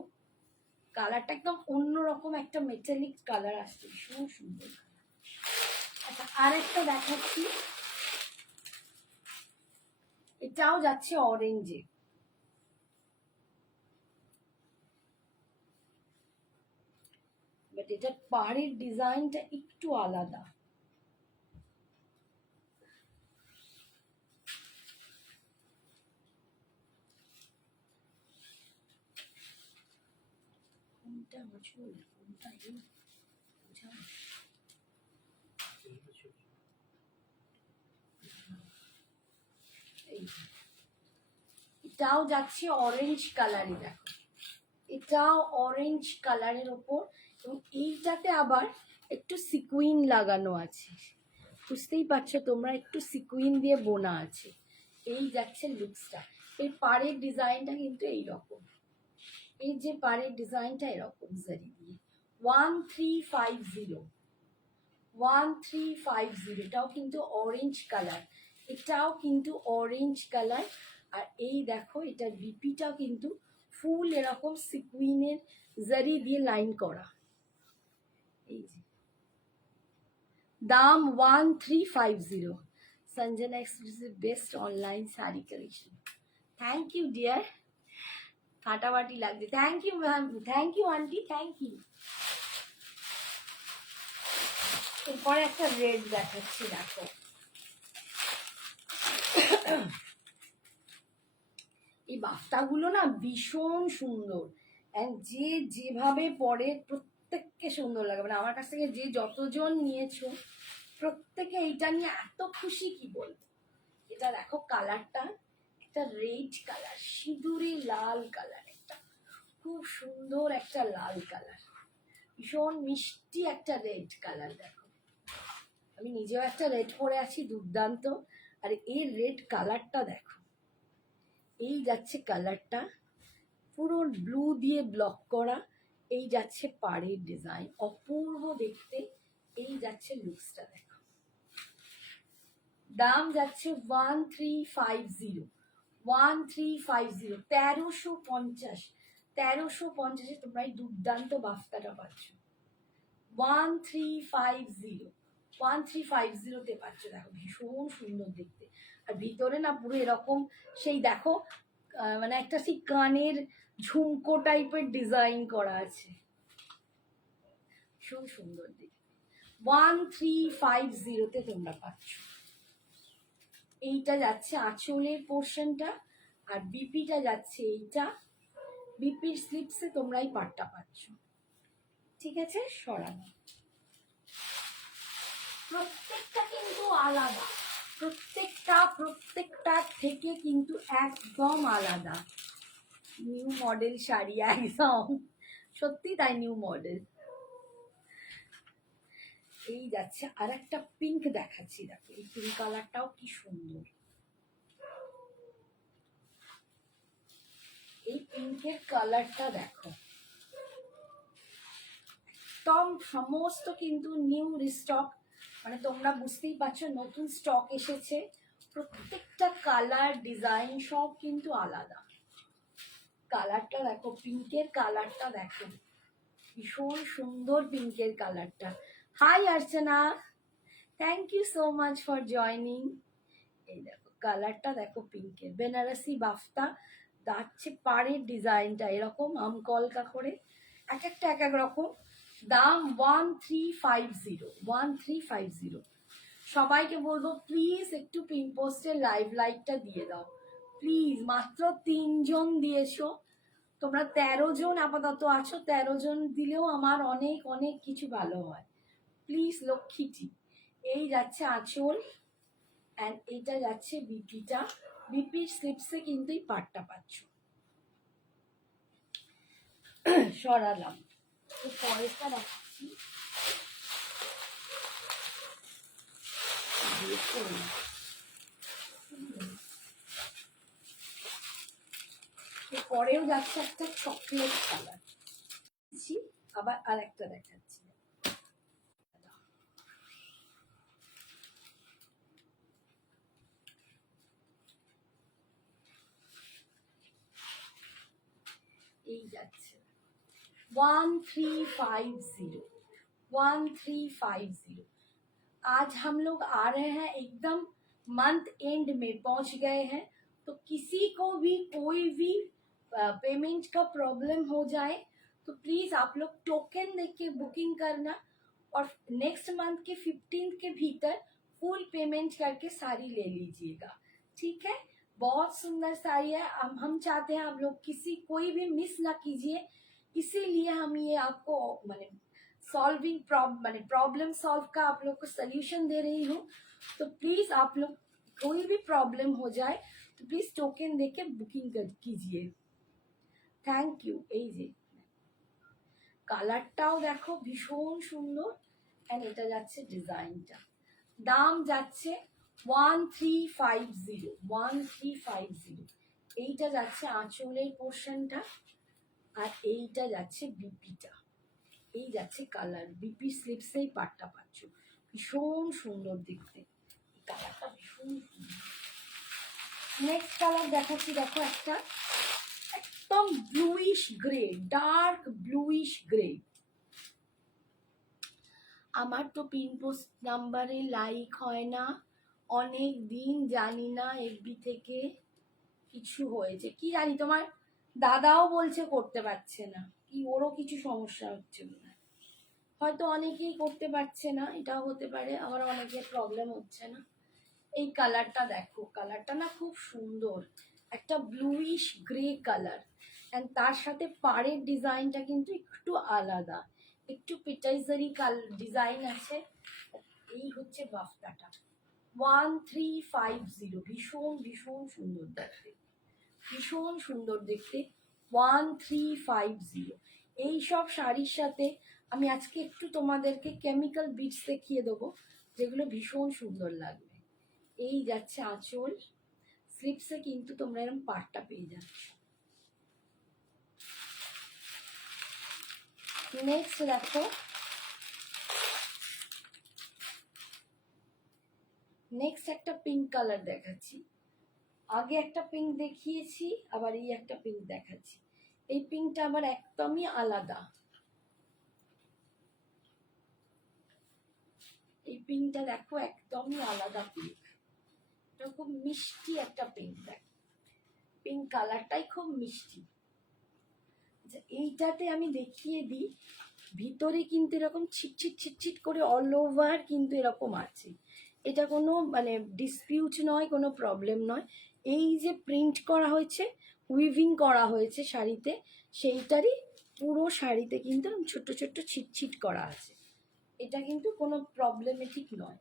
কালারটা একদম অন্যরকম একটা মেটালিক কালার আসছে, ভীষণ সুন্দর। আচ্ছা আর একটা দেখাচ্ছি, এটাও যাচ্ছে অরেঞ্জে, বাট এটা পাড়ের ডিজাইনটা একটু আলাদা। কোনটা আঁচল কোনটা বোঝা, এটাও যাচ্ছে অরেঞ্জ কালারে, দেখো এটাও অরেঞ্জ কালারের ওপর, এবং এইটাতে আবার একটু সিকুইন লাগানো আছে, বুঝতেই পারছো তোমরা, একটু সিকুইন দিয়ে বোনা আছে। এই যাচ্ছে লুকসটা, এই পাড়ের ডিজাইনটা কিন্তু এইরকম, এই যে পাড়ের ডিজাইনটা এরকম জারি দিয়ে। 1350, 1350, এটাও কিন্তু অরেঞ্জ কালার, এটাও কিন্তু অরেঞ্জ কালার। আর এই দেখো এটার বিপিটাও কিন্তু ফুল এরকম সিকুইনের জারি দিয়ে লাইন করা। এই যে দাম 1350। Sanjana exclusive best online sari collection. Thank you dear, ফাটাফাটি লাগছে। Thank you ma'am, thank you aunty, thank you. এরপরে একটা রেড দেখাচ্ছি, দেখো এই বাফতাগুলো না ভীষণ সুন্দর, যে যেভাবে পরে প্রত্যেককে সুন্দর লাগে। মানে আমার কাছ থেকে যে যতজন নিয়েছো প্রত্যেকে এইটা নিয়ে এত খুশি কি বলবো। এটা দেখো কালারটা, একটা রেড কালার, সিঁদুরে লাল কালার, একটা খুব সুন্দর একটা লাল কালার, ভীষণ মিষ্টি একটা রেড কালার। দেখো আমি নিজেও একটা রেড পরে আছি, দুর্দান্ত। আর এই রেড কালারটা দেখো, এই যাচ্ছে কালারটা পুরো ব্লু দিয়ে ব্লক করা, এই যাচ্ছে পাড়ের ডিজাইন, অপূর্ব দেখতে। এই যাচ্ছে লুকসটা দেখো। দাম যাচ্ছে 1350, 1350, 1350। 1350-এ তোমরা এই দুর্দান্ত বাফতাটা পাচ্ছ। 1350, 1350-তে পাচ্ছ। দেখো ভীষণ সুন্দর দেখতে। আর ভিতরে না পুরো এরকম সেই দেখো মানে একটা সেই কানের ঝুমকো টাইপের ডিজাইন করা আছে, ভীষণ সুন্দর দেখতে। 1350-তে তোমরা পাচ্ছ। এইটা যাচ্ছে আঁচলের পোর্শনটা, আর বিপিটা যাচ্ছে এইটা। বিপির স্লিপসে তোমরা এই পাটটা পাচ্ছ। ঠিক আছে, সরানো। প্রত্যেকটা কিন্তু আলাদা, প্রত্যেকটা থেকে কিন্তু একদম আলাদা। নিউ মডেল শাড়ি একদম, সত্যি তাই, নিউ মডেল। এই যাচ্ছে আর একটা পিঙ্ক দেখাচ্ছি, দেখো এই পিঙ্ক কালারটাও কি সুন্দর। এই পিঙ্কের কালারটা দেখো, একদম সমস্ত কিন্তু নিউ রিস্টক, মানে তোমরা বুঝতেই পারছো নতুন স্টক এসেছে। প্রত্যেকটা কালার ডিজাইন সব কিন্তু আলাদা। কালারটা দেখো, পিঙ্কের কালারটা দেখো, ভীষণ সুন্দর পিঙ্কের কালারটা। Hi Archana, thank you so much for joining. এই দেখো কালারটা দেখো পিঙ্কের, বেনারসি বাফতা যাচ্ছে পাড়ের ডিজাইনটা এরকম আমকলকা করে, এক একটা এক এক রকম। দাম 1350, 1350। সবাইকে বলবো প্লিজ একটু পিন পোস্টের লাইভ লাইকটা দিয়ে দাও প্লিজ। মাত্র 3 জন দিয়েছো, তোমরা 13 জন আপাতত আছো, 13 জন দিলেও আমার অনেক অনেক কিছু ভালো হয়। প্লিজ লক্ষ্মীটি। এই যাচ্ছে আঁচল, অ্যান্ড এইটা যাচ্ছে বিপিটা। বিপির স্লিপসে কিন্তু এই পাটটা পাচ্ছ। সরালাম, তো পরেরটা দেখাচ্ছি। পরেও যাচ্ছে একটা চকলেট কালার, আবার আর একটা দেখাচ্ছি। এই যাচ্ছে 1350, 1350। आज हम लोग आ रहे हैं एकदम मंथ एंड में पहुंच गए हैं, तो किसी को भी कोई भी पेमेंट का प्रॉब्लम हो जाए तो प्लीज आप लोग टोकन देके बुकिंग करना, और नेक्स्ट मंथ के 15 के भीतर फुल पेमेंट करके साड़ी ले लीजिएगा। ठीक है, बहुत सुंदर साड़ी है। हम चाहते हैं आप लोग किसी कोई भी मिस ना कीजिए, इसीलिए हम ये आपको माने सॉल्विंग प्रॉब्लम सॉल्व का आप लोग को सोल्यूशन दे रही हूँ। तो प्लीज आप लोग कोई भी प्रॉब्लम हो जाए तो प्लीज टोकन देके बुकिंग कीजिए। Thank you. এই যে কালারটাও দেখো ভীষণ সুন্দর, এন্ড এটা যাচ্ছে ডিজাইনটা। দাম যাচ্ছে 1350, 1350। এইটা যাচ্ছে আঁচলের পোর্শনটা, আর এইটা যাচ্ছে বিপিটা। এই যাচ্ছে কালার, বিপি স্লিপসেই পাটটা পাচ্ছ, ভীষণ সুন্দর দেখতে। কালারটা ভীষণ সুন্দর। নেক্সট কালার দেখাচ্ছি, দেখো একটা একদম bluish grey, dark bluish grey. আমার তো পিন পোস্ট নাম্বারে লাইক হয় না অনেক দিন, জানি না এফবি থেকে কিছু হয়েছে কি জানি, তোমার দাদাও বলছে করতে পারছে না, কি ওরও কিছু সমস্যা হচ্ছে মনে হয়। হয়তো অনেকেই করতে পারছে না, এটাও হতে পারে, আবার অনেকের প্রবলেম হচ্ছে না। এই কালারটা দেখো, কালারটা না খুব সুন্দর, একটা ব্লুইশ গ্রে কালার, অ্যান্ড তার সাথে পাড়ের ডিজাইনটা কিন্তু একটু আলাদা, একটু পিটাইজারি ডিজাইন আছে। এই হচ্ছে বাফটাটা 1350, ভীষণ ভীষণ সুন্দর দেখতে, ভীষণ সুন্দর দেখতে 1350। এই সব শাড়ির সাথে আমি আজকে একটু তোমাদেরকে কেমিক্যাল বিটস দেখিয়ে দেবো, যেগুলো ভীষণ সুন্দর লাগবে। এই যাচ্ছে আঁচল, স্লিপসে কিন্তু তোমরা এরকম পাটটা পেয়ে যাচ্ছ। নেক্সট দেখো, নেক্সট একটা পিঙ্ক কালার দেখাচ্ছি। আগে একটা পিঙ্ক দেখিয়েছি, আবার এই একটা পিঙ্ক দেখাচ্ছি। এই পিঙ্কটা আবার একদমই আলাদা, এই পিঙ্কটা দেখো একদমই আলাদা পিঙ্ক, এটা খুব মিষ্টি একটা পিঙ্ক, দেখো পিঙ্ক কালারটাই খুব মিষ্টি। আচ্ছা, এইটাতে আমি দেখিয়ে দিই, ভিতরে কিন্তু এরকম ছিটছিট ছিটছিট করে অল ওভার কিন্তু এরকম আছে, এটা কোনো মানে ডিসপিউট নয়, কোনো প্রবলেম নয়। এই যে প্রিন্ট করা হয়েছে, উইভিং করা হয়েছে শাড়িতে, সেইটারই পুরো শাড়িতে কিন্তু ছোট্ট ছোট্ট ছিটছিট করা আছে, এটা কিন্তু কোনো প্রবলেমেটিক নয়।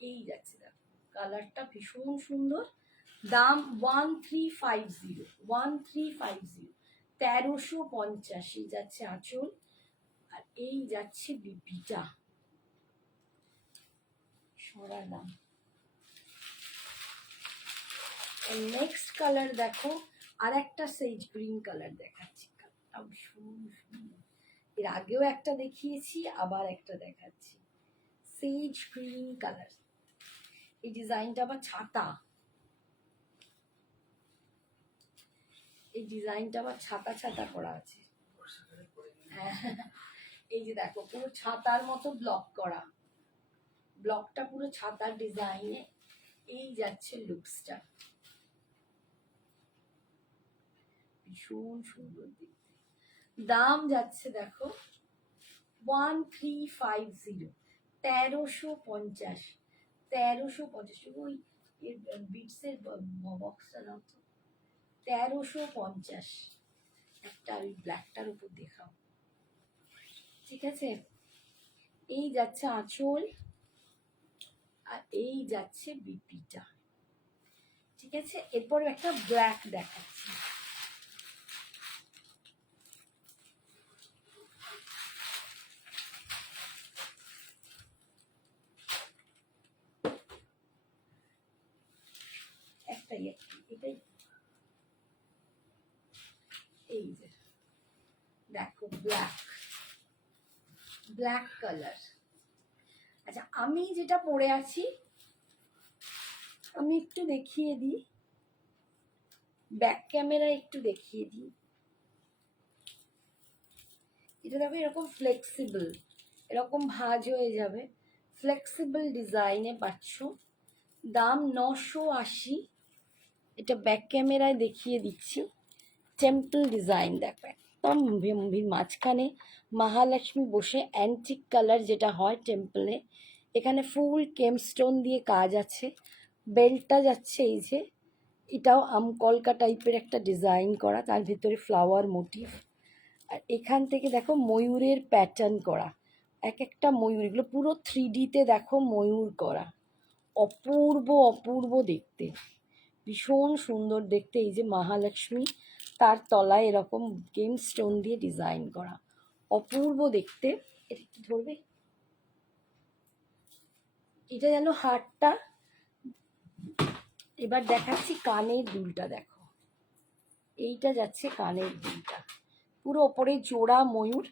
এই যাচ্ছে দেখো, কালারটা ভীষণ সুন্দর। দাম 1350, 1350, 1350 যাচ্ছে আঁচল। আর এই যাচ্ছে বিপিটা, সরা দাম। নেক্সট কালার দেখো, আর একটা সেজ গ্রিন কালার দেখাচ্ছি, কালারটা ভীষণ সুন্দর। এর আগেও একটা দেখিয়েছি, আবার একটা দেখাচ্ছি, সেজ গ্রিন কালার। এই ডিজাইনটা আবার ছাতা, এই ডিজাইনটা আবার ছাতা ছাতা করা আছে। এই যে দেখো, পুরো ছাতার মতো ব্লক করা, ব্লকটা পুরো ছাতার ডিজাইনে। এই যাচ্ছে লুকসটা, ভীষণ সুন্দর দেখতে। দাম যাচ্ছে দেখো 1350, 1350, 1350। ওই বিটসের বক্সটা দাও তো, 1350। একটা ওই ব্ল্যাকটার উপর দেখাও, ঠিক আছে। এই যাচ্ছে আঁচল, আর এই যাচ্ছে বিপিটা, ঠিক আছে। এরপর একটা ব্ল্যাক দেখাচ্ছি, একটাই এটাই। এই যে দেখো, ব্ল্যাক, ব্ল্যাক কালার। আচ্ছা, আমি যেটা পরে আছি আমি একটু দেখিয়ে দিই, ব্যাক ক্যামেরা একটু দেখিয়ে দিই। এটা দেখো এরকম ফ্লেক্সিবল, এরকম ভাঁজ হয়ে যাবে, ফ্লেক্সিবল ডিজাইনে পাচ্ছ। দাম 980। এটা ব্যাক ক্যামেরায় দেখিয়ে দিচ্ছি। টেম্পল ডিজাইন দেখো, একদম মাঝখানে মহালক্ষ্মী বসে, অ্যান্টিক কালার যেটা হয় টেম্পলে। এখানে ফুল কেমস্টোন দিয়ে কাজ আছে। বেল্টটা যাচ্ছে এই যে, এটাও আমকলকা টাইপের একটা ডিজাইন করা, তার ভিতরে ফ্লাওয়ার মোটিভ। আর এখান থেকে দেখো ময়ূরের প্যাটার্ন করা, এক একটা ময়ূর, এগুলো পুরো 3Dতে দেখো ময়ূর করা, অপূর্ব অপূর্ব দেখতে, ভীষণ সুন্দর দেখতে। এই যে মহালক্ষ্মী, তার তলায় এরকম গেম স্টোন দিয়ে ডিজাইন করা, অপূর্ব দেখতে। এটা একটু ধরবে, এটা যেন হারটা। এবার দেখাচ্ছি কানের দুলটা, দেখো এইটা যাচ্ছে কানের দুলটা, পুরো ওপরে জোড়া ময়ূর।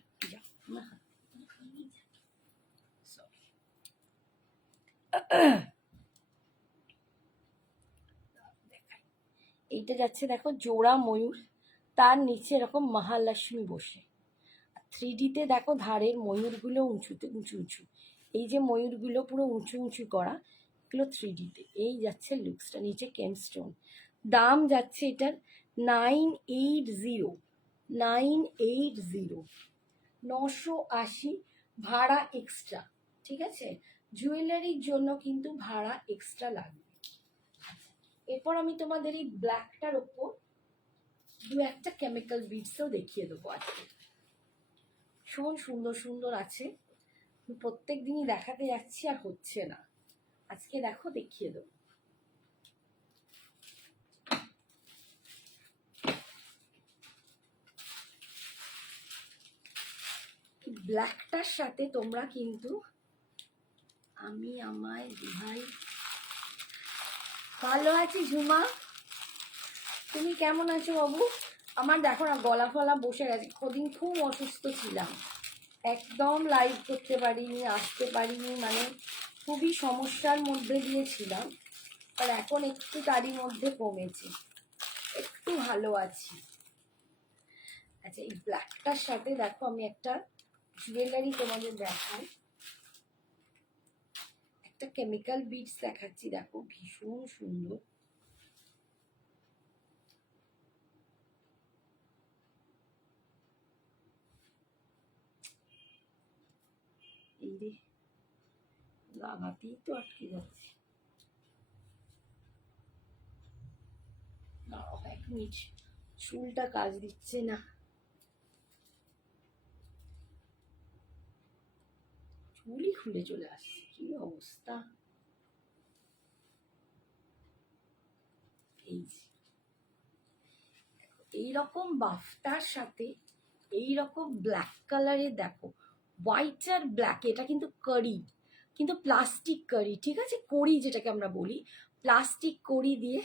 এইটা যাচ্ছে দেখো জোড়া ময়ূর, তার নিচে এরকম মহালক্ষ্মী বসে। 3Dতে দেখো ধারের ময়ূরগুলো উঁচুতে উঁচু উঁচু, এই যে ময়ূরগুলো পুরো উঁচু উঁচু করা, এগুলো 3Dতে। এই যাচ্ছে লুকসটা, নিচে কেমস্টোন। দাম যাচ্ছে এটার 980, 980, 980, ভাড়া এক্সট্রা। ঠিক আছে, জুয়েলারির জন্য কিন্তু ভাড়া এক্সট্রা লাগবে। এরপর আমি তোমাদের এই ব্ল্যাকটার ওপর দু একটা কেমিক্যাল বিডসও দেখিয়ে দেবো আজকে। ভীষণ সুন্দর সুন্দর আছে, প্রত্যেক দিনই দেখাতে যাচ্ছি আর হচ্ছে না, আজকে দেখো দেখিয়ে দেবো। ব্ল্যাকটার সাথে তোমরা কিন্তু আমি আমায় ভাই ভালো আছি। ঝুমা তুমি কেমন আছো বাবু? আমার দেখো না গলা ফলা বসে গেছে, কদিন খুব অসুস্থ ছিলাম, একদম লাইভ করতে পারিনি, আসতে পারিনি, মানে খুবই সমস্যার মধ্যে দিয়েছিলাম। আর এখন একটু তারই মধ্যে কমেছে, একটু ভালো আছি। আচ্ছা, এই ব্ল্যাকটার সাথে দেখো আমি একটা জুয়েলারি তোমাদের দেখাই, একটা কেমিক্যাল বিডস দেখাচ্ছি, দেখো ভীষণ সুন্দর। এই রে, লাগাতেই তো আটকে যাচ্ছে, এক মিনিট, চুলটা কাজ দিচ্ছে না, চুলই খুলে চলে আসছে, কি অবস্থা। এইরকম বাফটার সাথে এইরকম ব্ল্যাক কালারের দেখো, হোয়াইট আর ব্ল্যাক, এটা কিন্তু কারি, কিন্তু প্লাস্টিক কারি, ঠিক আছে, কড়ি যেটাকে আমরা বলি, প্লাস্টিক কড়ি দিয়ে।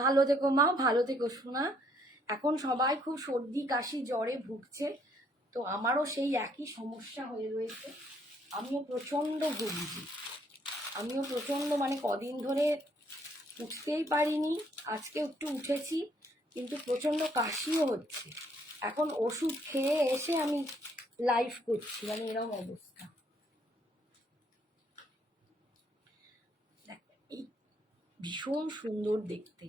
ভালো থেকো মা, ভালো থেকো শোনা। এখন সবাই খুব সর্দি কাশি জ্বরে ভুগছে, তো আমারও সেই একই সমস্যা হয়ে রয়েছে, আমিও প্রচণ্ড ভুগছি, আমিও প্রচণ্ড, মানে কদিন ধরে উঠতেই পারিনি, আজকে একটু উঠেছি, কিন্তু প্রচণ্ড কাশিও হচ্ছে। এখন ওষুধ খেয়ে এসে আমি লাইভ করছি, মানে এরকম অবস্থা। এই ভীষণ সুন্দর দেখতে,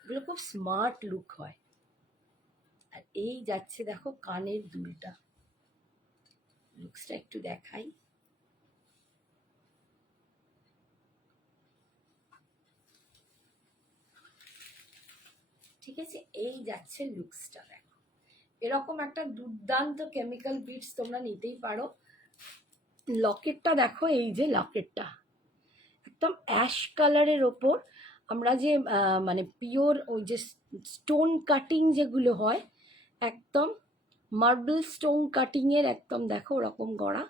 এগুলো খুব স্মার্ট লুক হয়। আর এই যাচ্ছে দেখো কানের দুলটা, লুকসটা একটু দেখাই। ঠিক আছে, এই যাচ্ছে লুকসটা, দেখো এরকম একটা দুর্দান্ত কেমিক্যাল বিটস তোমরা নিতেই পারো। লকেটটা দেখো, এই যে লকেটটা একদম অ্যাশ কালারের ওপর, আমরা যে মানে পিওর ওই যে স্টোন কাটিং যেগুলো হয়, একদম মার্বেল স্টোন কাটিংয়ের একদম দেখো ওরকম করা,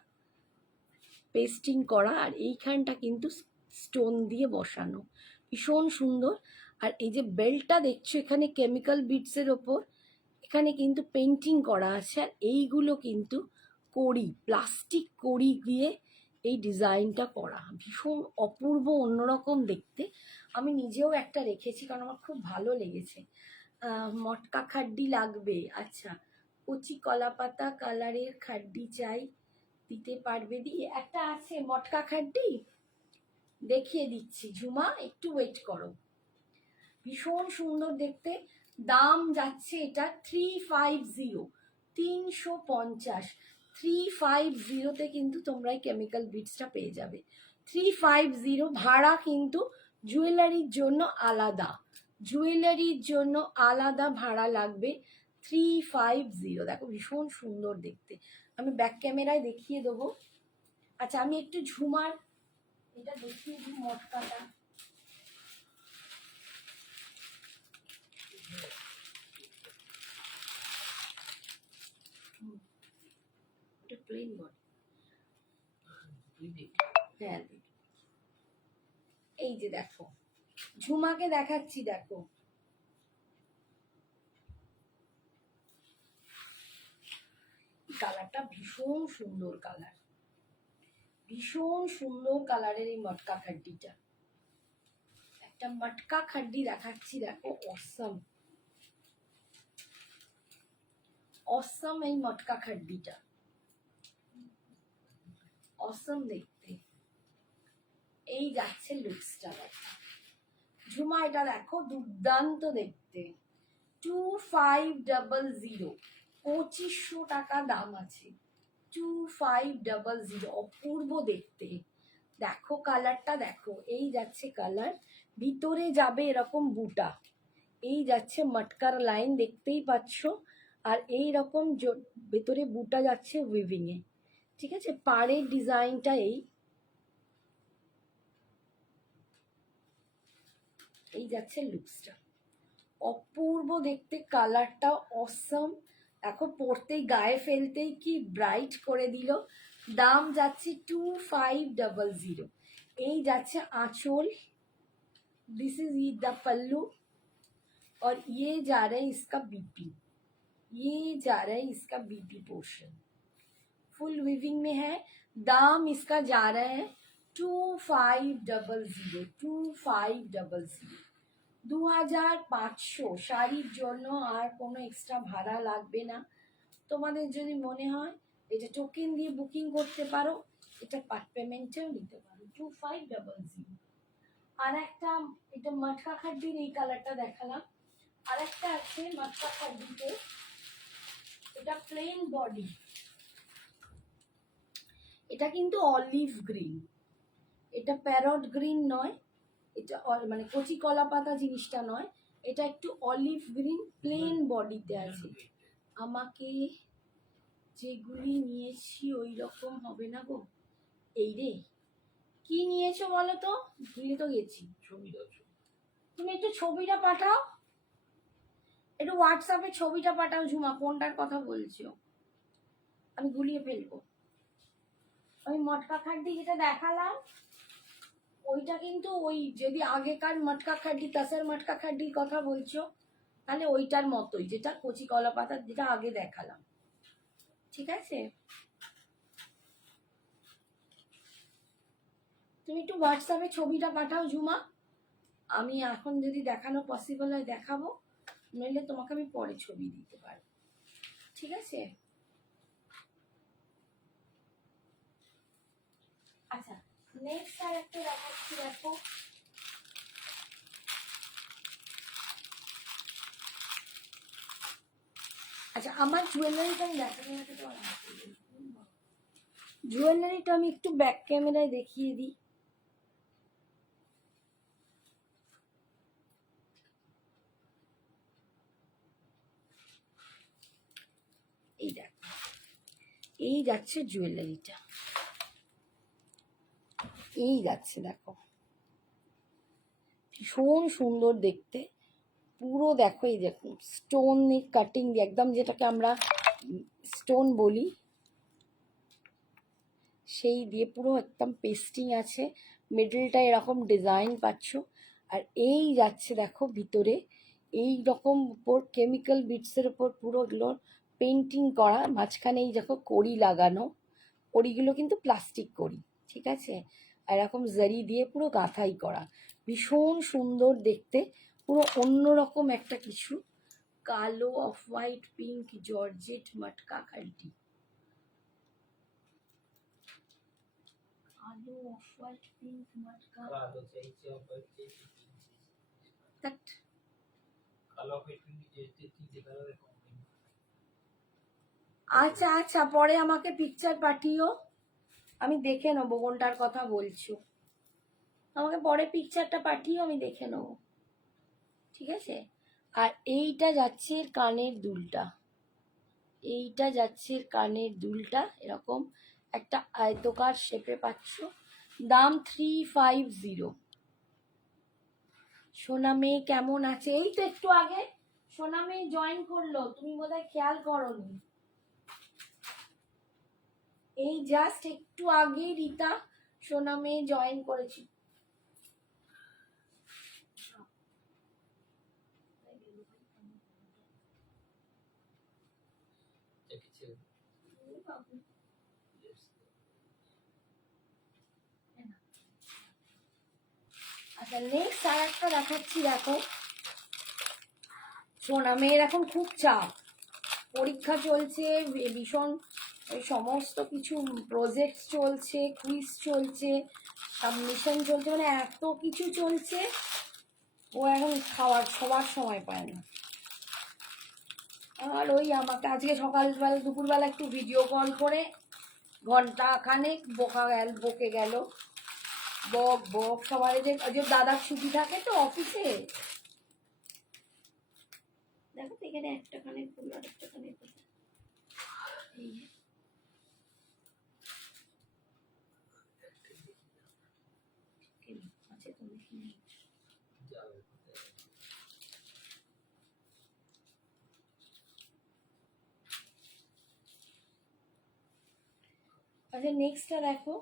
পেস্টিং করা, আর এইখানটা কিন্তু স্টোন দিয়ে বসানো, ভীষণ সুন্দর। আর এই যে বেল্টটা দেখছো এখানে কেমিক্যাল বিটসের ওপর, এখানে কিন্তু পেন্টিং করা আছে, আর এইগুলো কিন্তু কড়ি, প্লাস্টিক কড়ি দিয়ে এই ডিজাইনটা করা, ভীষণ অপূর্ব অন্যরকম দেখতে। আমি নিজেও একটা রেখেছি কারণ আমার খুব ভালো লেগেছে। মটকা খাড্ডি লাগবে? আচ্ছা, কচি কলা পাতা কালারের খাড্ডি চাই, দিতে পারবে? দিয়ে একটা আছে মটকা খাড্ডি, দেখিয়ে দিচ্ছি ঝুমা, একটু ওয়েট করো, ভীষণ সুন্দর দেখতে। দাম যাচ্ছে এটা 350, 350, 350তে কিন্তু তোমরা এই কেমিক্যাল বিটসটা পেয়ে যাবে, 350। ভাড়া কিন্তু জুয়েলারির জন্য আলাদা, জুয়েলারির জন্য আলাদা ভাড়া লাগবে, 350। দেখো ভীষণ সুন্দর দেখতে, আমি ব্যাক ক্যামেরায় দেখিয়ে দেবো। আচ্ছা, আমি একটু ঝুমার এটা দেখিয়ে দিই, মটকাটা প্লেন বডি, হ্যাঁ এই যে দেখো, ঝুমাকে দেখাচ্ছি, দেখো কালারটা ভীষণ সুন্দর কালার, ভীষণ সুন্দর কালারের এই মটকা খাড্ডিটা, একটা মটকা খাড্ডি দেখাচ্ছি, দেখো অসম, অসম এই মটকা খাড্ডিটা, অসম দেখতে। এই যাচ্ছে লুকসটা দেখো ঝুমা, এটা দেখো দুর্দান্ত দেখতে। 2500, 2500 টাকা দাম আছে। 2500, অপূর্ব দেখতে। দেখো কালারটা দেখো, এই যাচ্ছে কালার, ভিতরে যাবে এরকম বুটা, এই যাচ্ছে মটকার লাইন দেখতেই পাচ্ছ, আর এই রকম ভেতরে বুটা যাচ্ছে উইভিং এ, ঠিক আছে। পাড়ের ডিজাইনটা এই যাচ্ছে লুকসটা, অপূর্ব দেখতে, কালারটা অসম। দেখো পরতেই গায়ে ফেলতেই কি ব্রাইট করে দিল। দাম যাচ্ছে 2500। এই যাচ্ছে আঁচল, दिस इज द पल्लू, और ये जा रहा है इसका बीपी, ये जा रहा है इसका बीपी पोर्शन, फुल विविंग में है। दाम इसका जा रहा है 2500, 2500, 2500। শাড়ির জন্য আর কোনো এক্সট্রা ভাড়া লাগবে না। তোমাদের যদি মনে হয় এটা টোকেন দিয়ে বুকিং করতে পারো, এটা পার্ট পেমেন্টেও নিতে পারো। 2500। আর একটা এটা মটকা খাড্ডির এই কালারটা দেখালাম, আর একটা আছে মটকা খাড্ডিতে, এটা প্লেন বডি, এটা কিন্তু অলিভ গ্রিন, এটা প্যারট গ্রিন নয়, এটা মানে কচি কলা পাতা জিনিসটা নয়, এটা একটু অলিভ গ্রিন প্লেন বডিতে আছে। আমাকে যেগুলি নিয়েছি ওই রকম হবে না গো। এই রে, কি নিয়েছো বলো তো, ভুলে তো গেছি। তুমি একটু ছবিটা পাঠাও, একটু হোয়াটসঅ্যাপে ছবিটা পাঠাও ঝুমা, কোনটার কথা বলছো, আমি গুলিয়ে ফেলবো। আমি মটকা খাড্ডি যেটা দেখালাম ওইটা কিন্তু ওই, যদি আগেকার মটকা খাড্ডি তাসার মটকা খাড্ডির কথা বলছো তাহলে ওইটার মতোই, যেটা কচি কলা পাতার যেটা আগে দেখালাম, ঠিক আছে। তুমি একটু হোয়াটসঅ্যাপে ছবিটা পাঠাও ঝুমা, আমি এখন যদি দেখানো পসিবল হয় দেখাবো, নইলে তোমাকে আমি পরে ছবি দিতে পারি, ঠিক আছে। আচ্ছা নেক্সট আর একটা দেখাচ্ছি দেখো, আচ্ছা আমার জুয়েলারিটা আমি দেখাতে জুয়েলারিটা আমি একটু ব্যাক ক্যামেরায় দেখিয়ে দিই। এই দেখো, এই যাচ্ছে জুয়েলারিটা, এই যাচ্ছে দেখো, ভীষণ সুন্দর দেখতে, পুরো দেখো, এই দেখো স্টোন কাটিং দিয়ে একদম, যেটাকে আমরা স্টোন বলি সেই দিয়ে পুরো একদম পেস্টিং আছে, মিডলটা এরকম ডিজাইন পাচ্ছ, আর এই যাচ্ছে দেখো ভিতরে এই রকম উপর কেমিক্যাল বিটসের উপর পুরো এগুলো পেন্টিং করা, মাঝখানে এই দেখো কড়ি লাগানো, কড়িগুলো কিন্তু প্লাস্টিক কড়ি, ঠিক আছে, আর এরকম জারি দিয়ে পুরো গাঁথাই করা, ভীষণ সুন্দর দেখতে, পুরো অন্যরকম একটা কিছু। কালো অফ হোয়াইট পিঙ্ক জর্জেট মটকা খাড্ডি, কালো অফ হোয়াইট পিঙ্ক মটকা, আচ্ছা আচ্ছা পরে আমাকে পিকচার পাঠিও, আমি দেখে নেবো কোনটার কথা বলছো, আমাকে পরে পিকচারটা পাঠিও, আমি দেখে নেবো, ঠিক আছে। আর এইটা যাচ্ছে কানের দুলটা, এইটা যাচ্ছে কানের দুলটা, এরকম একটা আয়তকার শেপে পাচ্ছ, দাম 350। সোনা মেয়ে কেমন আছে, এই তো একটু আগে সোনা মেয়ে জয়েন করলো, তুমি বোধহয় খেয়াল করোনি, এই জাস্ট একটু আগে রীতা সোনা মেয়ে জয়েন করেছি। আচ্ছা নেক্সট আর একটা দেখাচ্ছি দেখো, সোনা মেয়ের এখন খুব চাপ, পরীক্ষা চলছে, ভীষণ সমস্ত কিছু প্রজেক্ট চলছে, কুইজ চলছে, সাবমিশন চলছে, মানে এত কিছু চলছে, ও এখন সবার সময় পায় না। আর ওই আমাকে আজকে সকালবেলা দুপুরবেলা একটু ভিডিও কল করে ঘন্টাখানেক বকে গেল, বক সবাই যে দাদার ছুটি থাকে তো অফিসে। দেখো তো এখানে একটা কানের ফুল আর একটা কানের ফুল, এই আছে তুমি। আচ্ছা নেক্সটটা দেখো,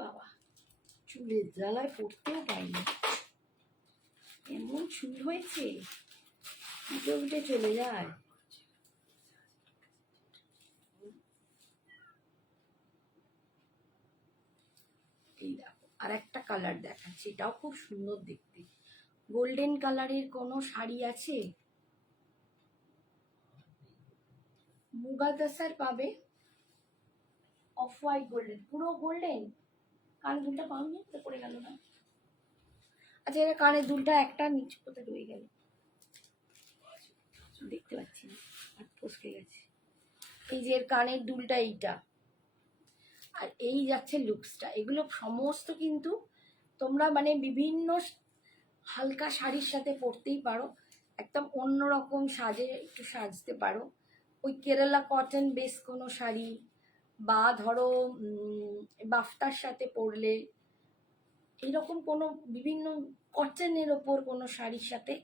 বাবা চুলের জ্বালায় পড়তেও পাইনি, এমন চুল হয়েছে উঠে উঠে চলে যায়। এই দেখো আর একটা কালার দেখাচ্ছি, এটাও খুব সুন্দর দেখতে। গোল্ডেন কালারের কোনো শাড়ি আছে? মুগা তাসার পাবে, অফ হোয়াইট গোল্ডেন, পুরো গোল্ডেন। কানের দুলটা পাওনি তো, পড়ে গেল না। আচ্ছা এর কানের দুলটা একটা নিচে কোথায় রয়ে গেল, দেখতে পাচ্ছি না, আর ফসকে গেছে। এই যে এর কানের দুলটা এইটা, আর এই যাচ্ছে লুকসটা। এগুলো সমস্ত কিন্তু তোমরা মানে বিভিন্ন হালকা শাড়ির সাথে পরতেই পারো, একদম অন্যরকম সাজে একটু সাজতে পারো। ওই কেরালা কটন বেস কোনো শাড়ি, বা ধরো বাফতার সাথে পরলে, এইরকম কোনো বিভিন্ন কটনের ওপর কোনো শাড়ির সাথে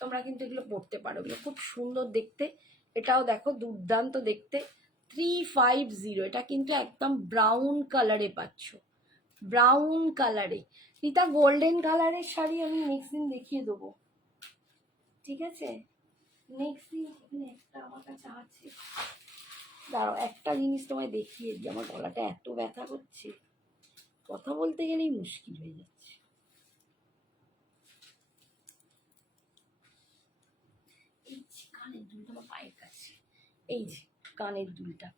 তোমরা কিন্তু এগুলো পরতে পারো, এগুলো খুব সুন্দর দেখতে। এটাও দেখো দুর্দান্ত দেখতে, 350। এটা কিন্তু একদম ব্রাউন কালারে পাচ্ছ, ব্রাউন কালারে। রিতা গোল্ডেন কালারের শাড়ি আমি নেক্সট দিন দেখিয়ে দেবো, ঠিক আছে? নেক্সট দিন এখানে একটা আমার কাছে আছে, দাঁড়াও একটা জিনিস তোমায় দেখিয়ে দিই। আমার গলাটা এত ব্যথা করছে, কথা বলতে গেলেই মুশকিল হয়ে যাচ্ছে। এই যে কানের দুলটা আমার পায়ের কাছে, এই যে কানের দুলটা,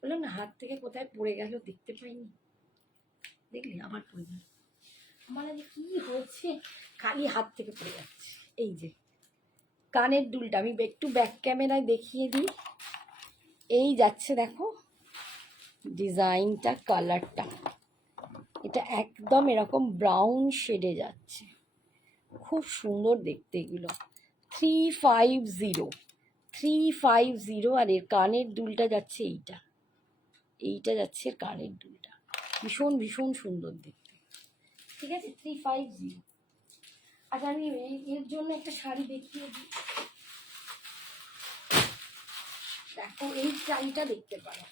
বললাম না হাত থেকে কোথায় পড়ে গেল দেখতে পাইনি, দেখলি আবার পড়ে গেল। আমার আজ কি হচ্ছে, খালি হাত থেকে পড়ে যাচ্ছে। এই যে কানের দুলটা আমি একটু ব্যাক ক্যামেরায় দেখিয়ে দিই, এই যাচ্ছে দেখো ডিজাইনটা, কালারটা, এটা একদম এরকম ব্রাউন শেডে যাচ্ছে, খুব সুন্দর দেখতে এগুলো। 350, আর এর কানের দুলটা যাচ্ছে এইটা, এইটা যাচ্ছে কানের দুলটা, ভীষণ ভীষণ সুন্দর দেখতে, ঠিক আছে? 350। আচ্ছা আমি এর জন্য একটা শাড়ি দেখিয়ে দিই, দেখো এই শাড়িটা দেখতে পারো,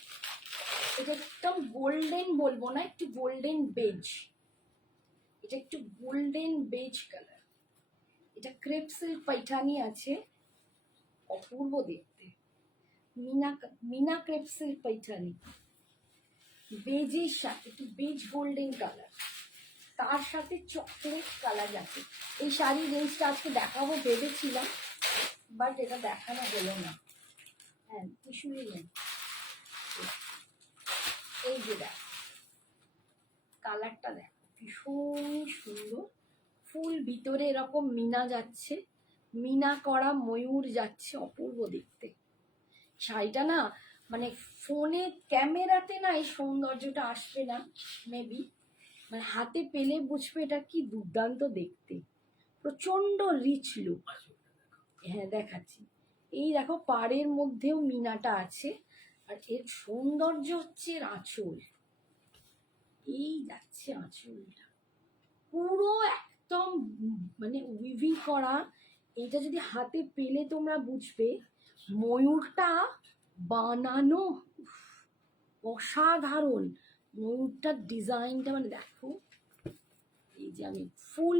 এটা একদম গোল্ডেন বলবো না, একটু গোল্ডেন বেজ, এটা একটু গোল্ডেন বেজ কালার। এটা ক্রেপ সিল্ক পাইঠানি আছে, অপূর্ব দেখতে, মিনা ক্রেপ সিল্ক পাইঠানি, বেজের সাথে একটু বেজ গোল্ডেন কালার, তার সাথে চকলেট কালার যাচ্ছে। এই শাড়ির রেঞ্জটা আজকে দেখাবো ভেবেছিলাম, বাট এটা দেখানো হলো না। হ্যাঁ কিছুই নেই, এই যে দেখ কালারটা দেখো ভীষণ সুন্দর, ফুল ভিতরে এরকম মিনা যাচ্ছে, মিনা করা ময়ূর যাচ্ছে, অপূর্ব দেখতে শাড়িটা না। মানে ফোনে ক্যামেরাতে না এই সৌন্দর্যটা আসবে না মেবি, মানে হাতে পেলে বুঝবে এটা কি দুর্দান্ত দেখতে, প্রচন্ড রিচ লুক। হ্যাঁ দেখাচ্ছি, এই দেখো পাড়ের মধ্যেও মিনাটা আছে, আর এর সৌন্দর্য হচ্ছে এর আঁচল, এই যাচ্ছে আঁচলটা পুরো একদম মানে উইভিং করা। এটা যদি হাতে পেলে তোমরা বুঝবে ময়ূরটা বানানো অসাধারণ, ময়ূরটার ডিজাইনটা মানে দেখো, এই যে আমি ফুল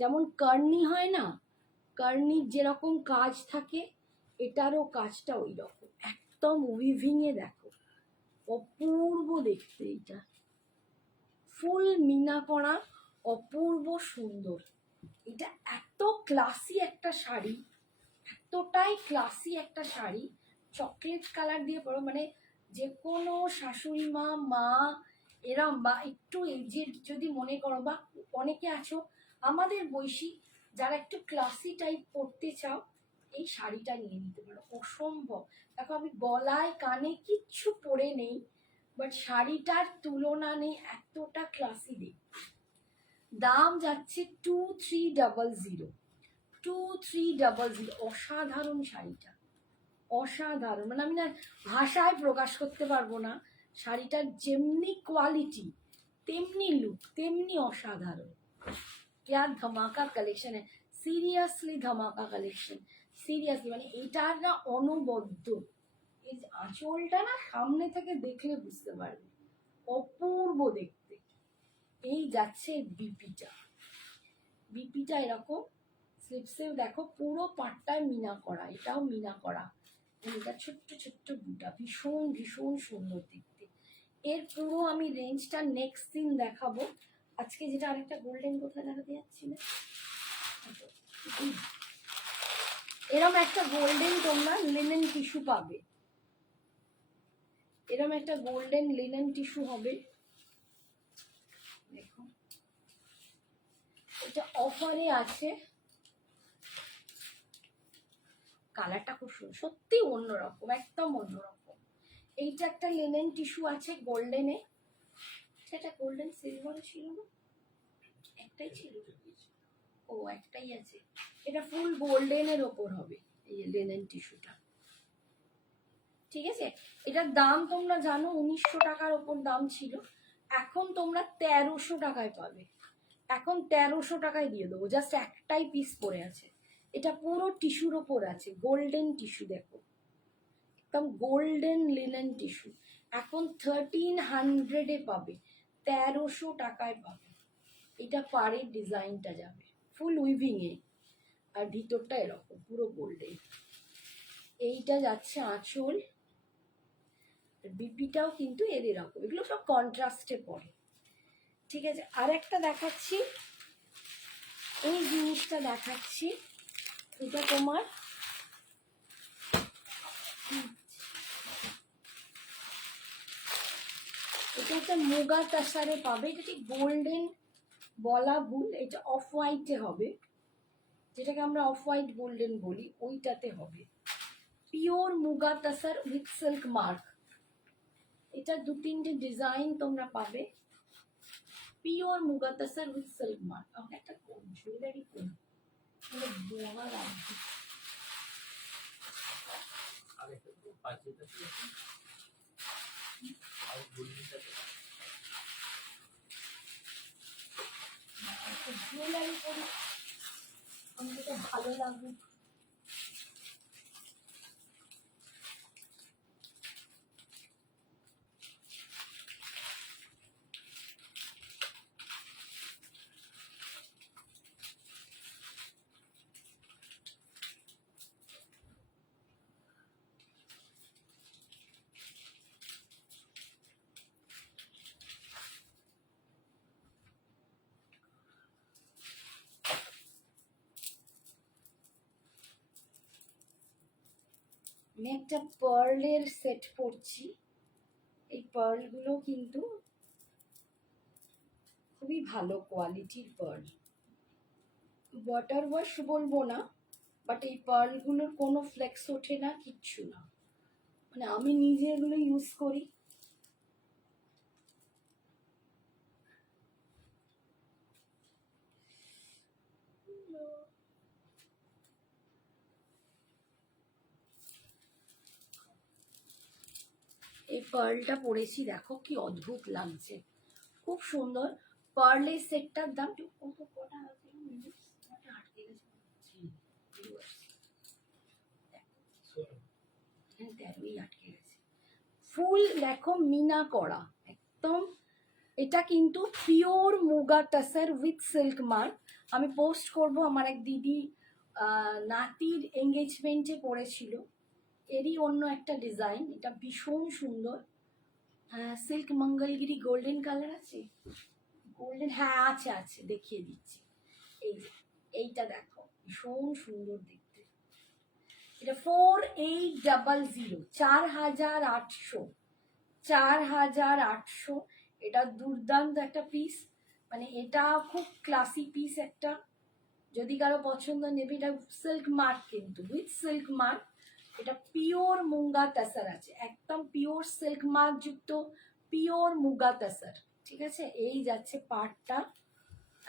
যেমন কার্নি হয় না, কার্নির যেরকম কাজ থাকে এটারও কাজটা ওই রকম একদম উইভিংয়ে দেখো, অপূর্ব দেখতে। এটা ফুল মিনা করা, অপূর্ব সুন্দর। এটা এত ক্লাসি একটা শাড়ি, এতটাই ক্লাসি একটা শাড়ি। চকলেট কালার দিয়ে পরো, মানে যে কোনো শাশুড়ি মা, মা এরম, বা একটু এজেড যদি মনে করো, বা অনেকে আছো আমাদের বয়সী যারা একটু ক্লাসি টাইপ পরতে চাও, এই শাড়িটা নিয়ে নিতে পারো। অসম্ভব। দেখো আমি গলায় কানে কিচ্ছু পরে নেই, বাট শাড়িটার তুলনা নেই, এতটা ক্লাসি দেখতে। দাম যাচ্ছে 2300। 2300। অসাধারণ শাড়িটা, অসাধারণ। মানে আমি না ভাষায় প্রকাশ করতে পারবো না। শাড়িটার যেমনি কোয়ালিটি, তেমনি লুক, তেমনি অসাধারণ। क्या धमाका कलेक्शन है, সিরিয়াসলি ধামাকা কালেকশন। সিরিয়াসলি মানে এটার না অনবদ্য। এই আঁচলটা না সামনে থেকে দেখলে বুঝতে পারবে, অপূর্ব দেখতে। এই যাচ্ছে বিপিটা। বিপিটা এরকম, স্লিপসেও দেখো পুরো পাটটায় মিনা করা, এটাও মিনা করা। এটা ছোট্ট ছোট্ট বুটা, ভীষণ ভীষণ সুন্দর দেখতে। এর পুরো আমি রেঞ্জটা নেক্সট দিন দেখাবো। আজকে যেটা আরেকটা গোল্ডেন কোথায় দেখাতে যাচ্ছি না, এরম একটা গোল্ডেন তোমরা লিনেন টিস্যু পাবে। এরম একটা গোল্ডেন লিনেন টিস্যু হবে, দেখো এটা অফারে আছে। কালারটা খুব সুন্দর, সত্যি অন্যরকম, একদম অন্যরকম। এইটা একটা লিনেন টিস্যু আছে গোল্ডেনে। সেটা গোল্ডেন সিলভারে ছিল না, একটাই ছিল। ও একটাই আছে। এটা ফুল গোল্ডেনের ওপর হবে এই লিনেন টিস্যুটা, ঠিক আছে। এটার দাম তোমরা জানো 1900 টাকার ওপর দাম ছিল, এখন তোমরা 1300 টাকায় পাবে। এখন 1300 টাকায় দিয়ে দেবো, জাস্ট একটাই পিস পরে আছে। এটা পুরো টিস্যুর ওপর আছে, গোল্ডেন টিস্যু, দেখো একদম গোল্ডেন লিনেন টিস্যু। এখন 1300 পাবে, 1300 টাকায় পাবে। এটা পাড়ের ডিজাইনটা যাবে ফুল উইভিং এ, আর ভিতরটা এরকম পুরো গোল্ডেন। এইটা যাচ্ছে আঁচল, বিপিটাও কিন্তু এর এরকম, এগুলো সব কন্ট্রাস্টে পড়ে, ঠিক আছে। আর একটা দেখাচ্ছি, এই জিনিসটা দেখাচ্ছি। এটা তোমার এটা একটা মুগা তাসারে পাবে। এটা ঠিক গোল্ডেন বলা ভুল, এটা অফ হোয়াইটে হবে, যেটাকে আমরা অফ হোয়াইট গোল্ডেন বলি, ওইটাতে হবে। Pure muga তাসার with silk mark. এটা 2-3টে ডিজাইন তোমরা পাবে। Pure muga তাসার with silk mark. আমার একটা জুয়েলারি কোন বোয়া লাগবে, জুয়েলারি করি আমাকে তো ভালো লাগবে। আমি একটা পার্লের সেট পরছি, এই পার্লগুলো কিন্তু খুবই ভালো কোয়ালিটির পার্ল। ওয়াটার ওয়াশ বলবো না, বাট এই পার্লগুলোর কোনো ফ্লেক্স ওঠে না, কিচ্ছু না। মানে আমি নিজে এগুলো ইউজ করি। এই পার্লটা পরেছি, দেখো কি অদ্ভুত লাগছে, খুব সুন্দর। পার্লের সেটটার দাম কটা আছে, আটকে গেছে, 13ই আটকে গেছে। ফুল দেখো মিনা করা একদম। এটা কিন্তু pure muga tussar with silk mark. আমি পোস্ট করব, আমার এক দিদি নাতির এঙ্গেজমেন্টে পড়েছিল, এরই অন্য একটা ডিজাইন। এটা ভীষণ সুন্দর, সিল্ক মঙ্গলগিরি গোল্ডেন কালার আছে, গোল্ডেন, হ্যাঁ আছে আছে, দেখিয়ে দিচ্ছি। এই যে এইটা দেখো, ভীষণ সুন্দর দেখতে। এটা 4800, 4800, 4800। এটা দুর্দান্ত একটা পিস, মানে এটা খুব ক্লাসি পিস একটা। যদি কারো পছন্দ নেবে, এটা সিল্ক মার্ক, কিন্তু উইথ সিল্ক মার্ক। এটা পিওর মুঙ্গা তাসার আছে, একদম পিওর সিল্ক মার্ক যুক্ত পিওর মুগা তাসার। ঠিক আছে, এই যাচ্ছে পার্টটা,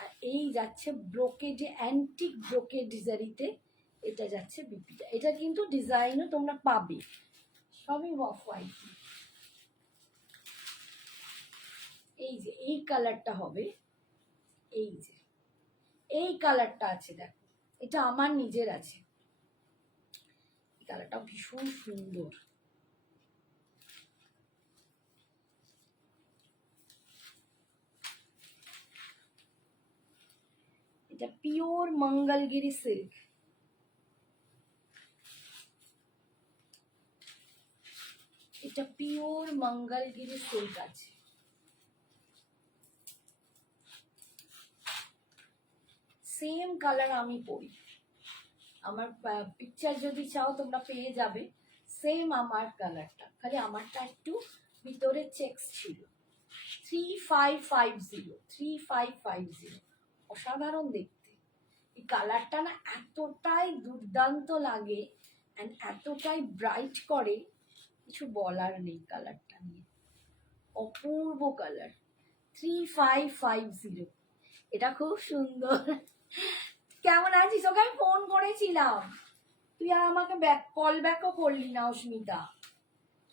আর এই যাচ্ছে ব্রোকেডে, অ্যান্টিক ব্রোকেড জারিতে এটা যাচ্ছে বিপিটা। এটা কিন্তু ডিজাইনও তোমরা পাবে, সবই অফ হোয়াইট। এই যে এই কালারটা হবে, এই যে এই কালারটা আছে, দেখো এটা আমার নিজের আছে, এই কালারটা ভীষণ সুন্দর। এটা পিওর মঙ্গলগিরি সিল্ক, এটা পিওর মঙ্গলগিরি সিল্ক আছে। সেম কালার আমি পরি, আমার পিকচার যদি চাও তোমরা পেয়ে যাবে, সেম আমার কালারটা, খালি আমারটা একটু ভিতরে চেকস ছিল। 3550, 3550, অসাধারণ দেখতে। এই কালারটা না এতটাই দুর্দান্ত লাগে অ্যান্ড এতটাই ব্রাইট করে, কিছু বলার নেই কালারটা নিয়ে, অপূর্ব কালার। 3550, এটা খুব সুন্দর। কেমন আছিস? ওকে আমি ফোন করেছিলাম, তুই আর আমাকে কল ব্যাকও করলি না অস্মিতা,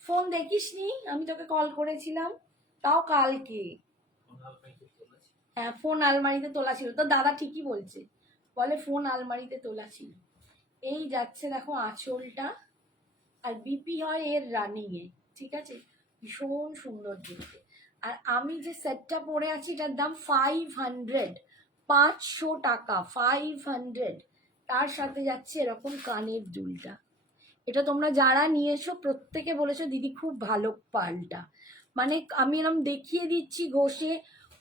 ফোন দেখিসনি? আমি তোকে কল করেছিলাম, তাও কালকে। হ্যাঁ, ফোন আলমারিতে তোলা ছিল, তো দাদা ঠিকই বলছে, বলে ফোন আলমারিতে তোলা ছিল। এই যাচ্ছে দেখো আঁচলটা, আর বিপি হয় এর রানিং এ, ঠিক আছে, ভীষণ সুন্দর দেখতে। আর আমি যে সেটটা পরে আছি এটার দাম 500, 500 টাকা, 500। তার সাথে যাচ্ছে এরকম কানের দুলটা। এটা তোমরা যারা নিয়েছো প্রত্যেকে বলেছো দিদি খুব ভালো পালটা, মানে আমি এরকম দেখিয়ে দিচ্ছি ঘষে,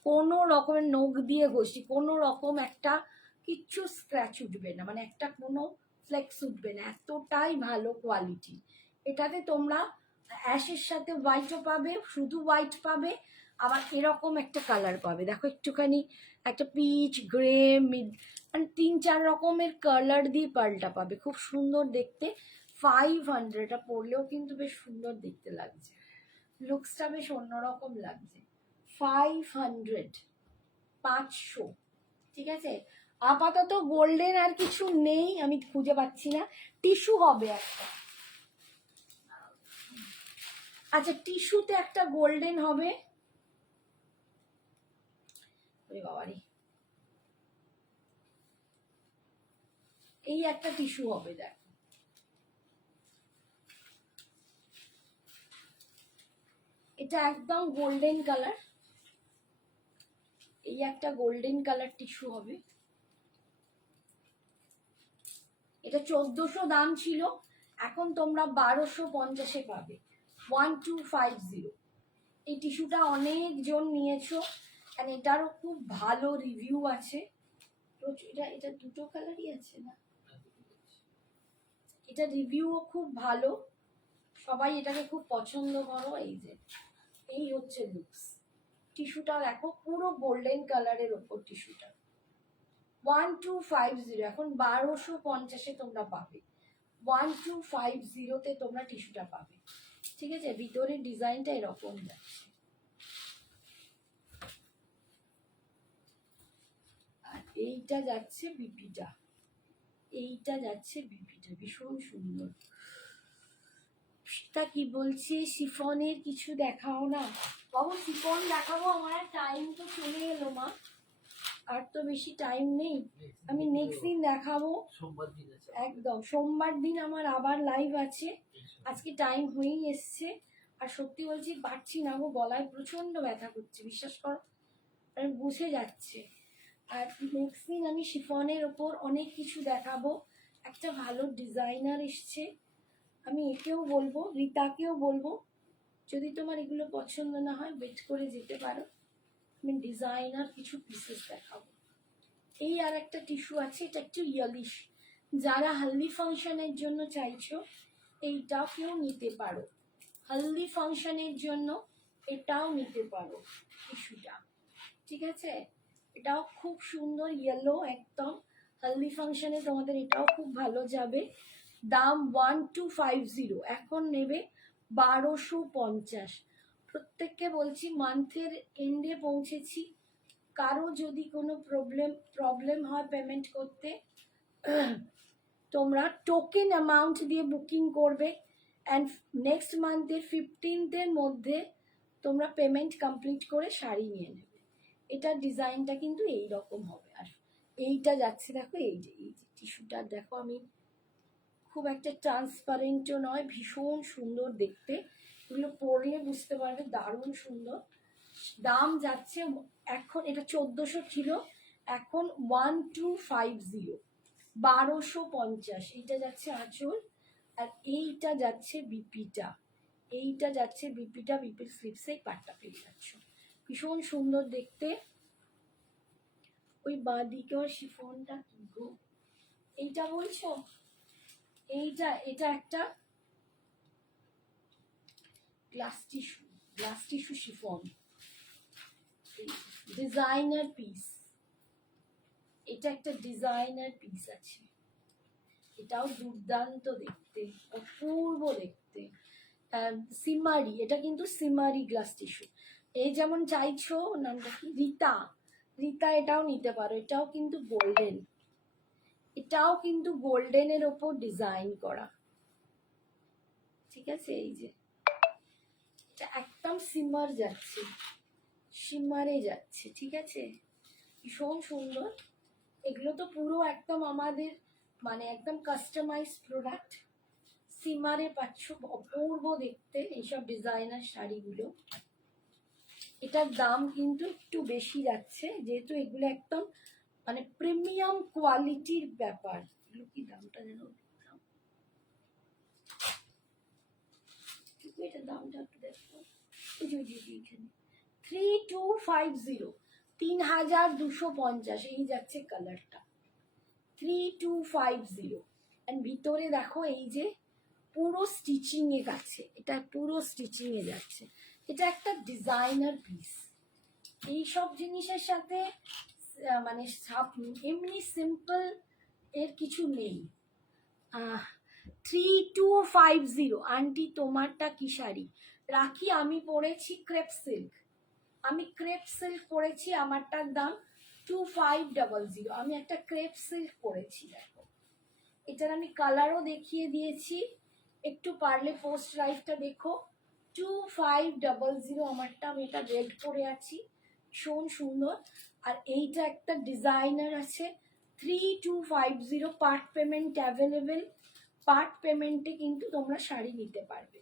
কোনো রকমের নখ দিয়ে ঘষি, কোনো রকম একটা কিচ্ছু স্ক্র্যাচ উঠবে না, মানে একটা কোনো ফ্লেক্স উঠবে না, এতটাই ভালো কোয়ালিটি। এটাতে তোমরা অ্যাশের সাথে হোয়াইটও পাবে, শুধু হোয়াইট পাবে, আবার এরকম একটা কালার পাবে, দেখো একটুখানি একটা পিচ গ্রে মিড, মানে 3-4 রকমের কালার দিয়ে পাল্টা পাবে, খুব সুন্দর দেখতে। 500, এটা পরলেও কিন্তু বেশ সুন্দর দেখতে লাগছে, লুকসটা বেশ অন্যরকম লাগছে। 500, 500, ঠিক আছে। আপাতত গোল্ডেন আর কিছু নেই, আমি খুঁজে পাচ্ছি না। টিস্যু হবে একটা, আচ্ছা টিস্যুতে একটা গোল্ডেন হবে, বাবারি এই একটা টিস্যু হবে, দেখ এটা একদম গোল্ডেন কালার, এই একটা গোল্ডেন কালার টিস্যু হবে। এটা 1400 দাম ছিল, এখন তোমরা 1250-এ পাবে, 1250। এই টিস্যুটা অনেকজন নিয়েছো, আর এটারও খুব ভালো রিভিউ আছে। এটা এটা দুটো কালারই আছে না, এটা রিভিউও খুব ভালো, সবাই এটাকে খুব পছন্দ করো। এই যে এই হচ্ছে লুকস, টিস্যুটা দেখো পুরো গোল্ডেন কালারের ওপর টিস্যুটা। 1250, এখন 1250-এ তোমরা পাবে, 1250-তে তোমরা টিস্যুটা পাবে, ঠিক আছে। ভিতরের ডিজাইনটা এরকম যাচ্ছে, আর এইটা যাচ্ছে বিপিটা, এইটা যাচ্ছে বিপিটা, ভীষণ সুন্দর। তা কি বলছে, শিফনের কিছু দেখাও না বাবু, শিফন দেখাবো, আমার টাইম তো চলে এলো মা, আর তো বেশি টাইম নেই, আমি নেক্সট দিন দেখাবো, একদম সোমবার দিন আমার আবার লাইভ আছে, আজকে টাইম হয়েই এসছে। আর সত্যি বলছি পারছি না গো, গলায় প্রচন্ড ব্যথা করছে, বিশ্বাস করো, আমি বুঝে যাচ্ছে। আর নেক্সট দিন আমি শিফনের ওপর অনেক কিছু দেখাবো, একটা ভালো ডিজাইনার এসছে, আমি একেও বলবো, রিতাকেও বলবো, যদি তোমার এগুলো পছন্দ না হয় ওয়েট করে যেতে পারো, আমি ডিজাইনার কিছু পিসেস দেখাবো। এই আর একটা টিস্যু আছে, এটা একটু ইয়েলিশ, যারা হলদি ফাংশনের জন্য চাইছো এইটাও কেউ নিতে পারো, হলদি ফাংশনের জন্য এটাও নিতে পারো টিস্যুটা, ঠিক আছে। এটাও খুব সুন্দর ইয়েলো একদম, হলদি ফাংশনে তোমাদের এটাও খুব ভালো যাবে। দাম 1250, এখন নেবে 1250। প্রত্যেককে বলছি মান্থের এন্ডে পৌঁছেছি, কারো যদি কোনো প্রবলেম হয় পেমেন্ট করতে, তোমরা টোকেন অ্যামাউন্ট দিয়ে বুকিং করবে অ্যান্ড নেক্সট মান্থের 15th মধ্যে তোমরা পেমেন্ট কমপ্লিট করে শাড়ি নিয়ে নেবে। এটার ডিজাইনটা কিন্তু এই রকম হবে। আর এইটা যাচ্ছে দেখো, এই যে টিস্যুটা দেখো, আমি খুব একটা ট্রান্সপারেন্টও নয়, ভীষণ সুন্দর দেখতে, এগুলো পরলে বুঝতে পারবে দারুণ সুন্দর। দাম যাচ্ছে এখন, এটা 1400 ছিল, এখন 1250, 1250। এইটা যাচ্ছে আঁচল, আর এইটা যাচ্ছে বিপিটা, এইটা যাচ্ছে বিপিটা, বিপির স্লিপসে পাটটা পেয়ে যাচ্ছ, ভীষণ সুন্দর দেখতে। ওই বাঁ দিকে শিফনটা কি গো, এইটা বলছো, এইটা, এটা একটা glass tissue chiffon designer piece, এটা একটা ডিজাইনার পিস আছে, এটাও দুর্দান্ত দেখতে, অপূর্ব দেখতে। সিমারি, এটা কিন্তু সিমারি গ্লাস টিস্যু। এই যেমন চাইছো, নামটা কি, রিতা, রিতা এটাও নিতে পারো, এটাও কিন্তু গোল্ডেন, এটাও কিন্তু গোল্ডেনের ওপর ডিজাইন করা, ঠিক আছে। এই যে এটা একদম সিমার যাচ্ছে, সিমারে যাচ্ছে, ঠিক আছে, ভীষণ সুন্দর। এগুলো তো পুরো একদম আমাদের মানে একদম কাস্টমাইজ প্রোডাক্ট, সিমারে পাচ্ছ, অপূর্ব দেখতে এইসব ডিজাইনার শাড়িগুলো। এটার দাম কিন্তু একটু বেশি যাচ্ছে, যেহেতু এগুলো একদম মানে প্রিমিয়াম কোয়ালিটির ব্যাপার। এগুলো কি দামটা যেন, এটার দামটা একটু দেখো, এখানে 3250, 3250, এই যাচ্ছে কালারটা 3250। অ্যান্ড ভিতরে দেখো এই যে পুরো স্টিচিং এ যাচ্ছে, এটা পুরো স্টিচিং এ যাচ্ছে, এটা একটা ডিজাইনার পিস। এইসব জিনিসের সাথে মানে এমনি সিম্পল এর কিছু নেই। 3250। আন্টি তোমারটা কি শাড়ি? রাখি, আমি পরেছি ক্রেপ সিল্ক, আমি ক্রেপ সিল্ক পরেছি, আমারটার দাম 2500। আমি একটা ক্রেপ সিল্ক পরেছি, দেখো এটার আমি কালারও দেখিয়ে দিয়েছি, একটু পারলে পোস্ট লাইভটা দেখো। 2500 আমারটা, আমি এটা রেড পরে আছি, ভীষণ সুন্দর। আর এইটা একটা ডিজাইনার আছে 3250, পার্ট পেমেন্ট অ্যাভেলেবেল, পার্ট পেমেন্টে কিন্তু তোমরা শাড়ি নিতে পারবে,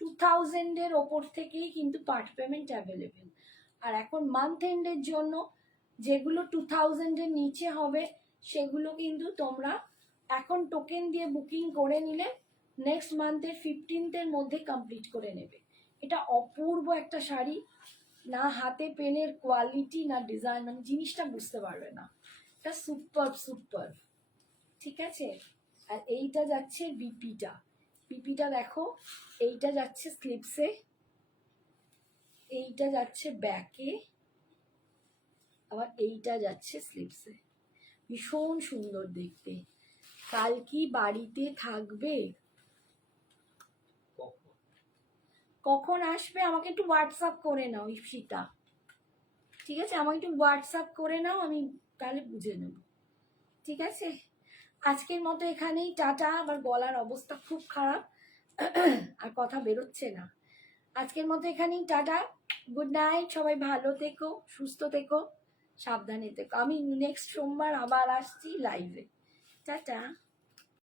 2000 ওপর থেকেই কিন্তু পার্ট পেমেন্ট অ্যাভেলেবেল। আর এখন মান্থ এন্ডের জন্য যেগুলো 2000 নিচে হবে সেগুলো কিন্তু তোমরা এখন টোকেন দিয়ে বুকিং করে নিলে নেক্সট মান্থের 15th মধ্যে কমপ্লিট করে নেবে। এটা অপূর্ব একটা শাড়ি, না হাতে পেনের কোয়ালিটি না ডিজাইন, মানে জিনিসটা বুঝতে পারবে না, এটা সুপার সুপার, ঠিক আছে। আর এইটা যাচ্ছে বিপিটা, বিপিটা দেখো, এইটা যাচ্ছে স্লিপসে, এইটা যাচ্ছে ব্যাকে, আবার এইটা যাচ্ছে স্লিপসে, ভীষণ সুন্দর দেখতে। কাল কি বাড়িতে থাকবে? কখন আসবে আমাকে একটু হোয়াটসঅ্যাপ করে নাও ইপসিতা, ঠিক আছে, আমাকে একটু হোয়াটসঅ্যাপ করে নাও, আমি তাহলে বুঝে নেব, ঠিক আছে। আজকের মতো এখানেই টাটা, আবার গলার অবস্থা খুব খারাপ আর কথা বেরোচ্ছে না। আজকের মতো এখানেই টাটা, গুড নাইট, সবাই ভালো থেকো, সুস্থ থেকো, সাবধানে থেকো। আমি নেক্সট সোমবার আবার আসছি লাইভে, টাটা।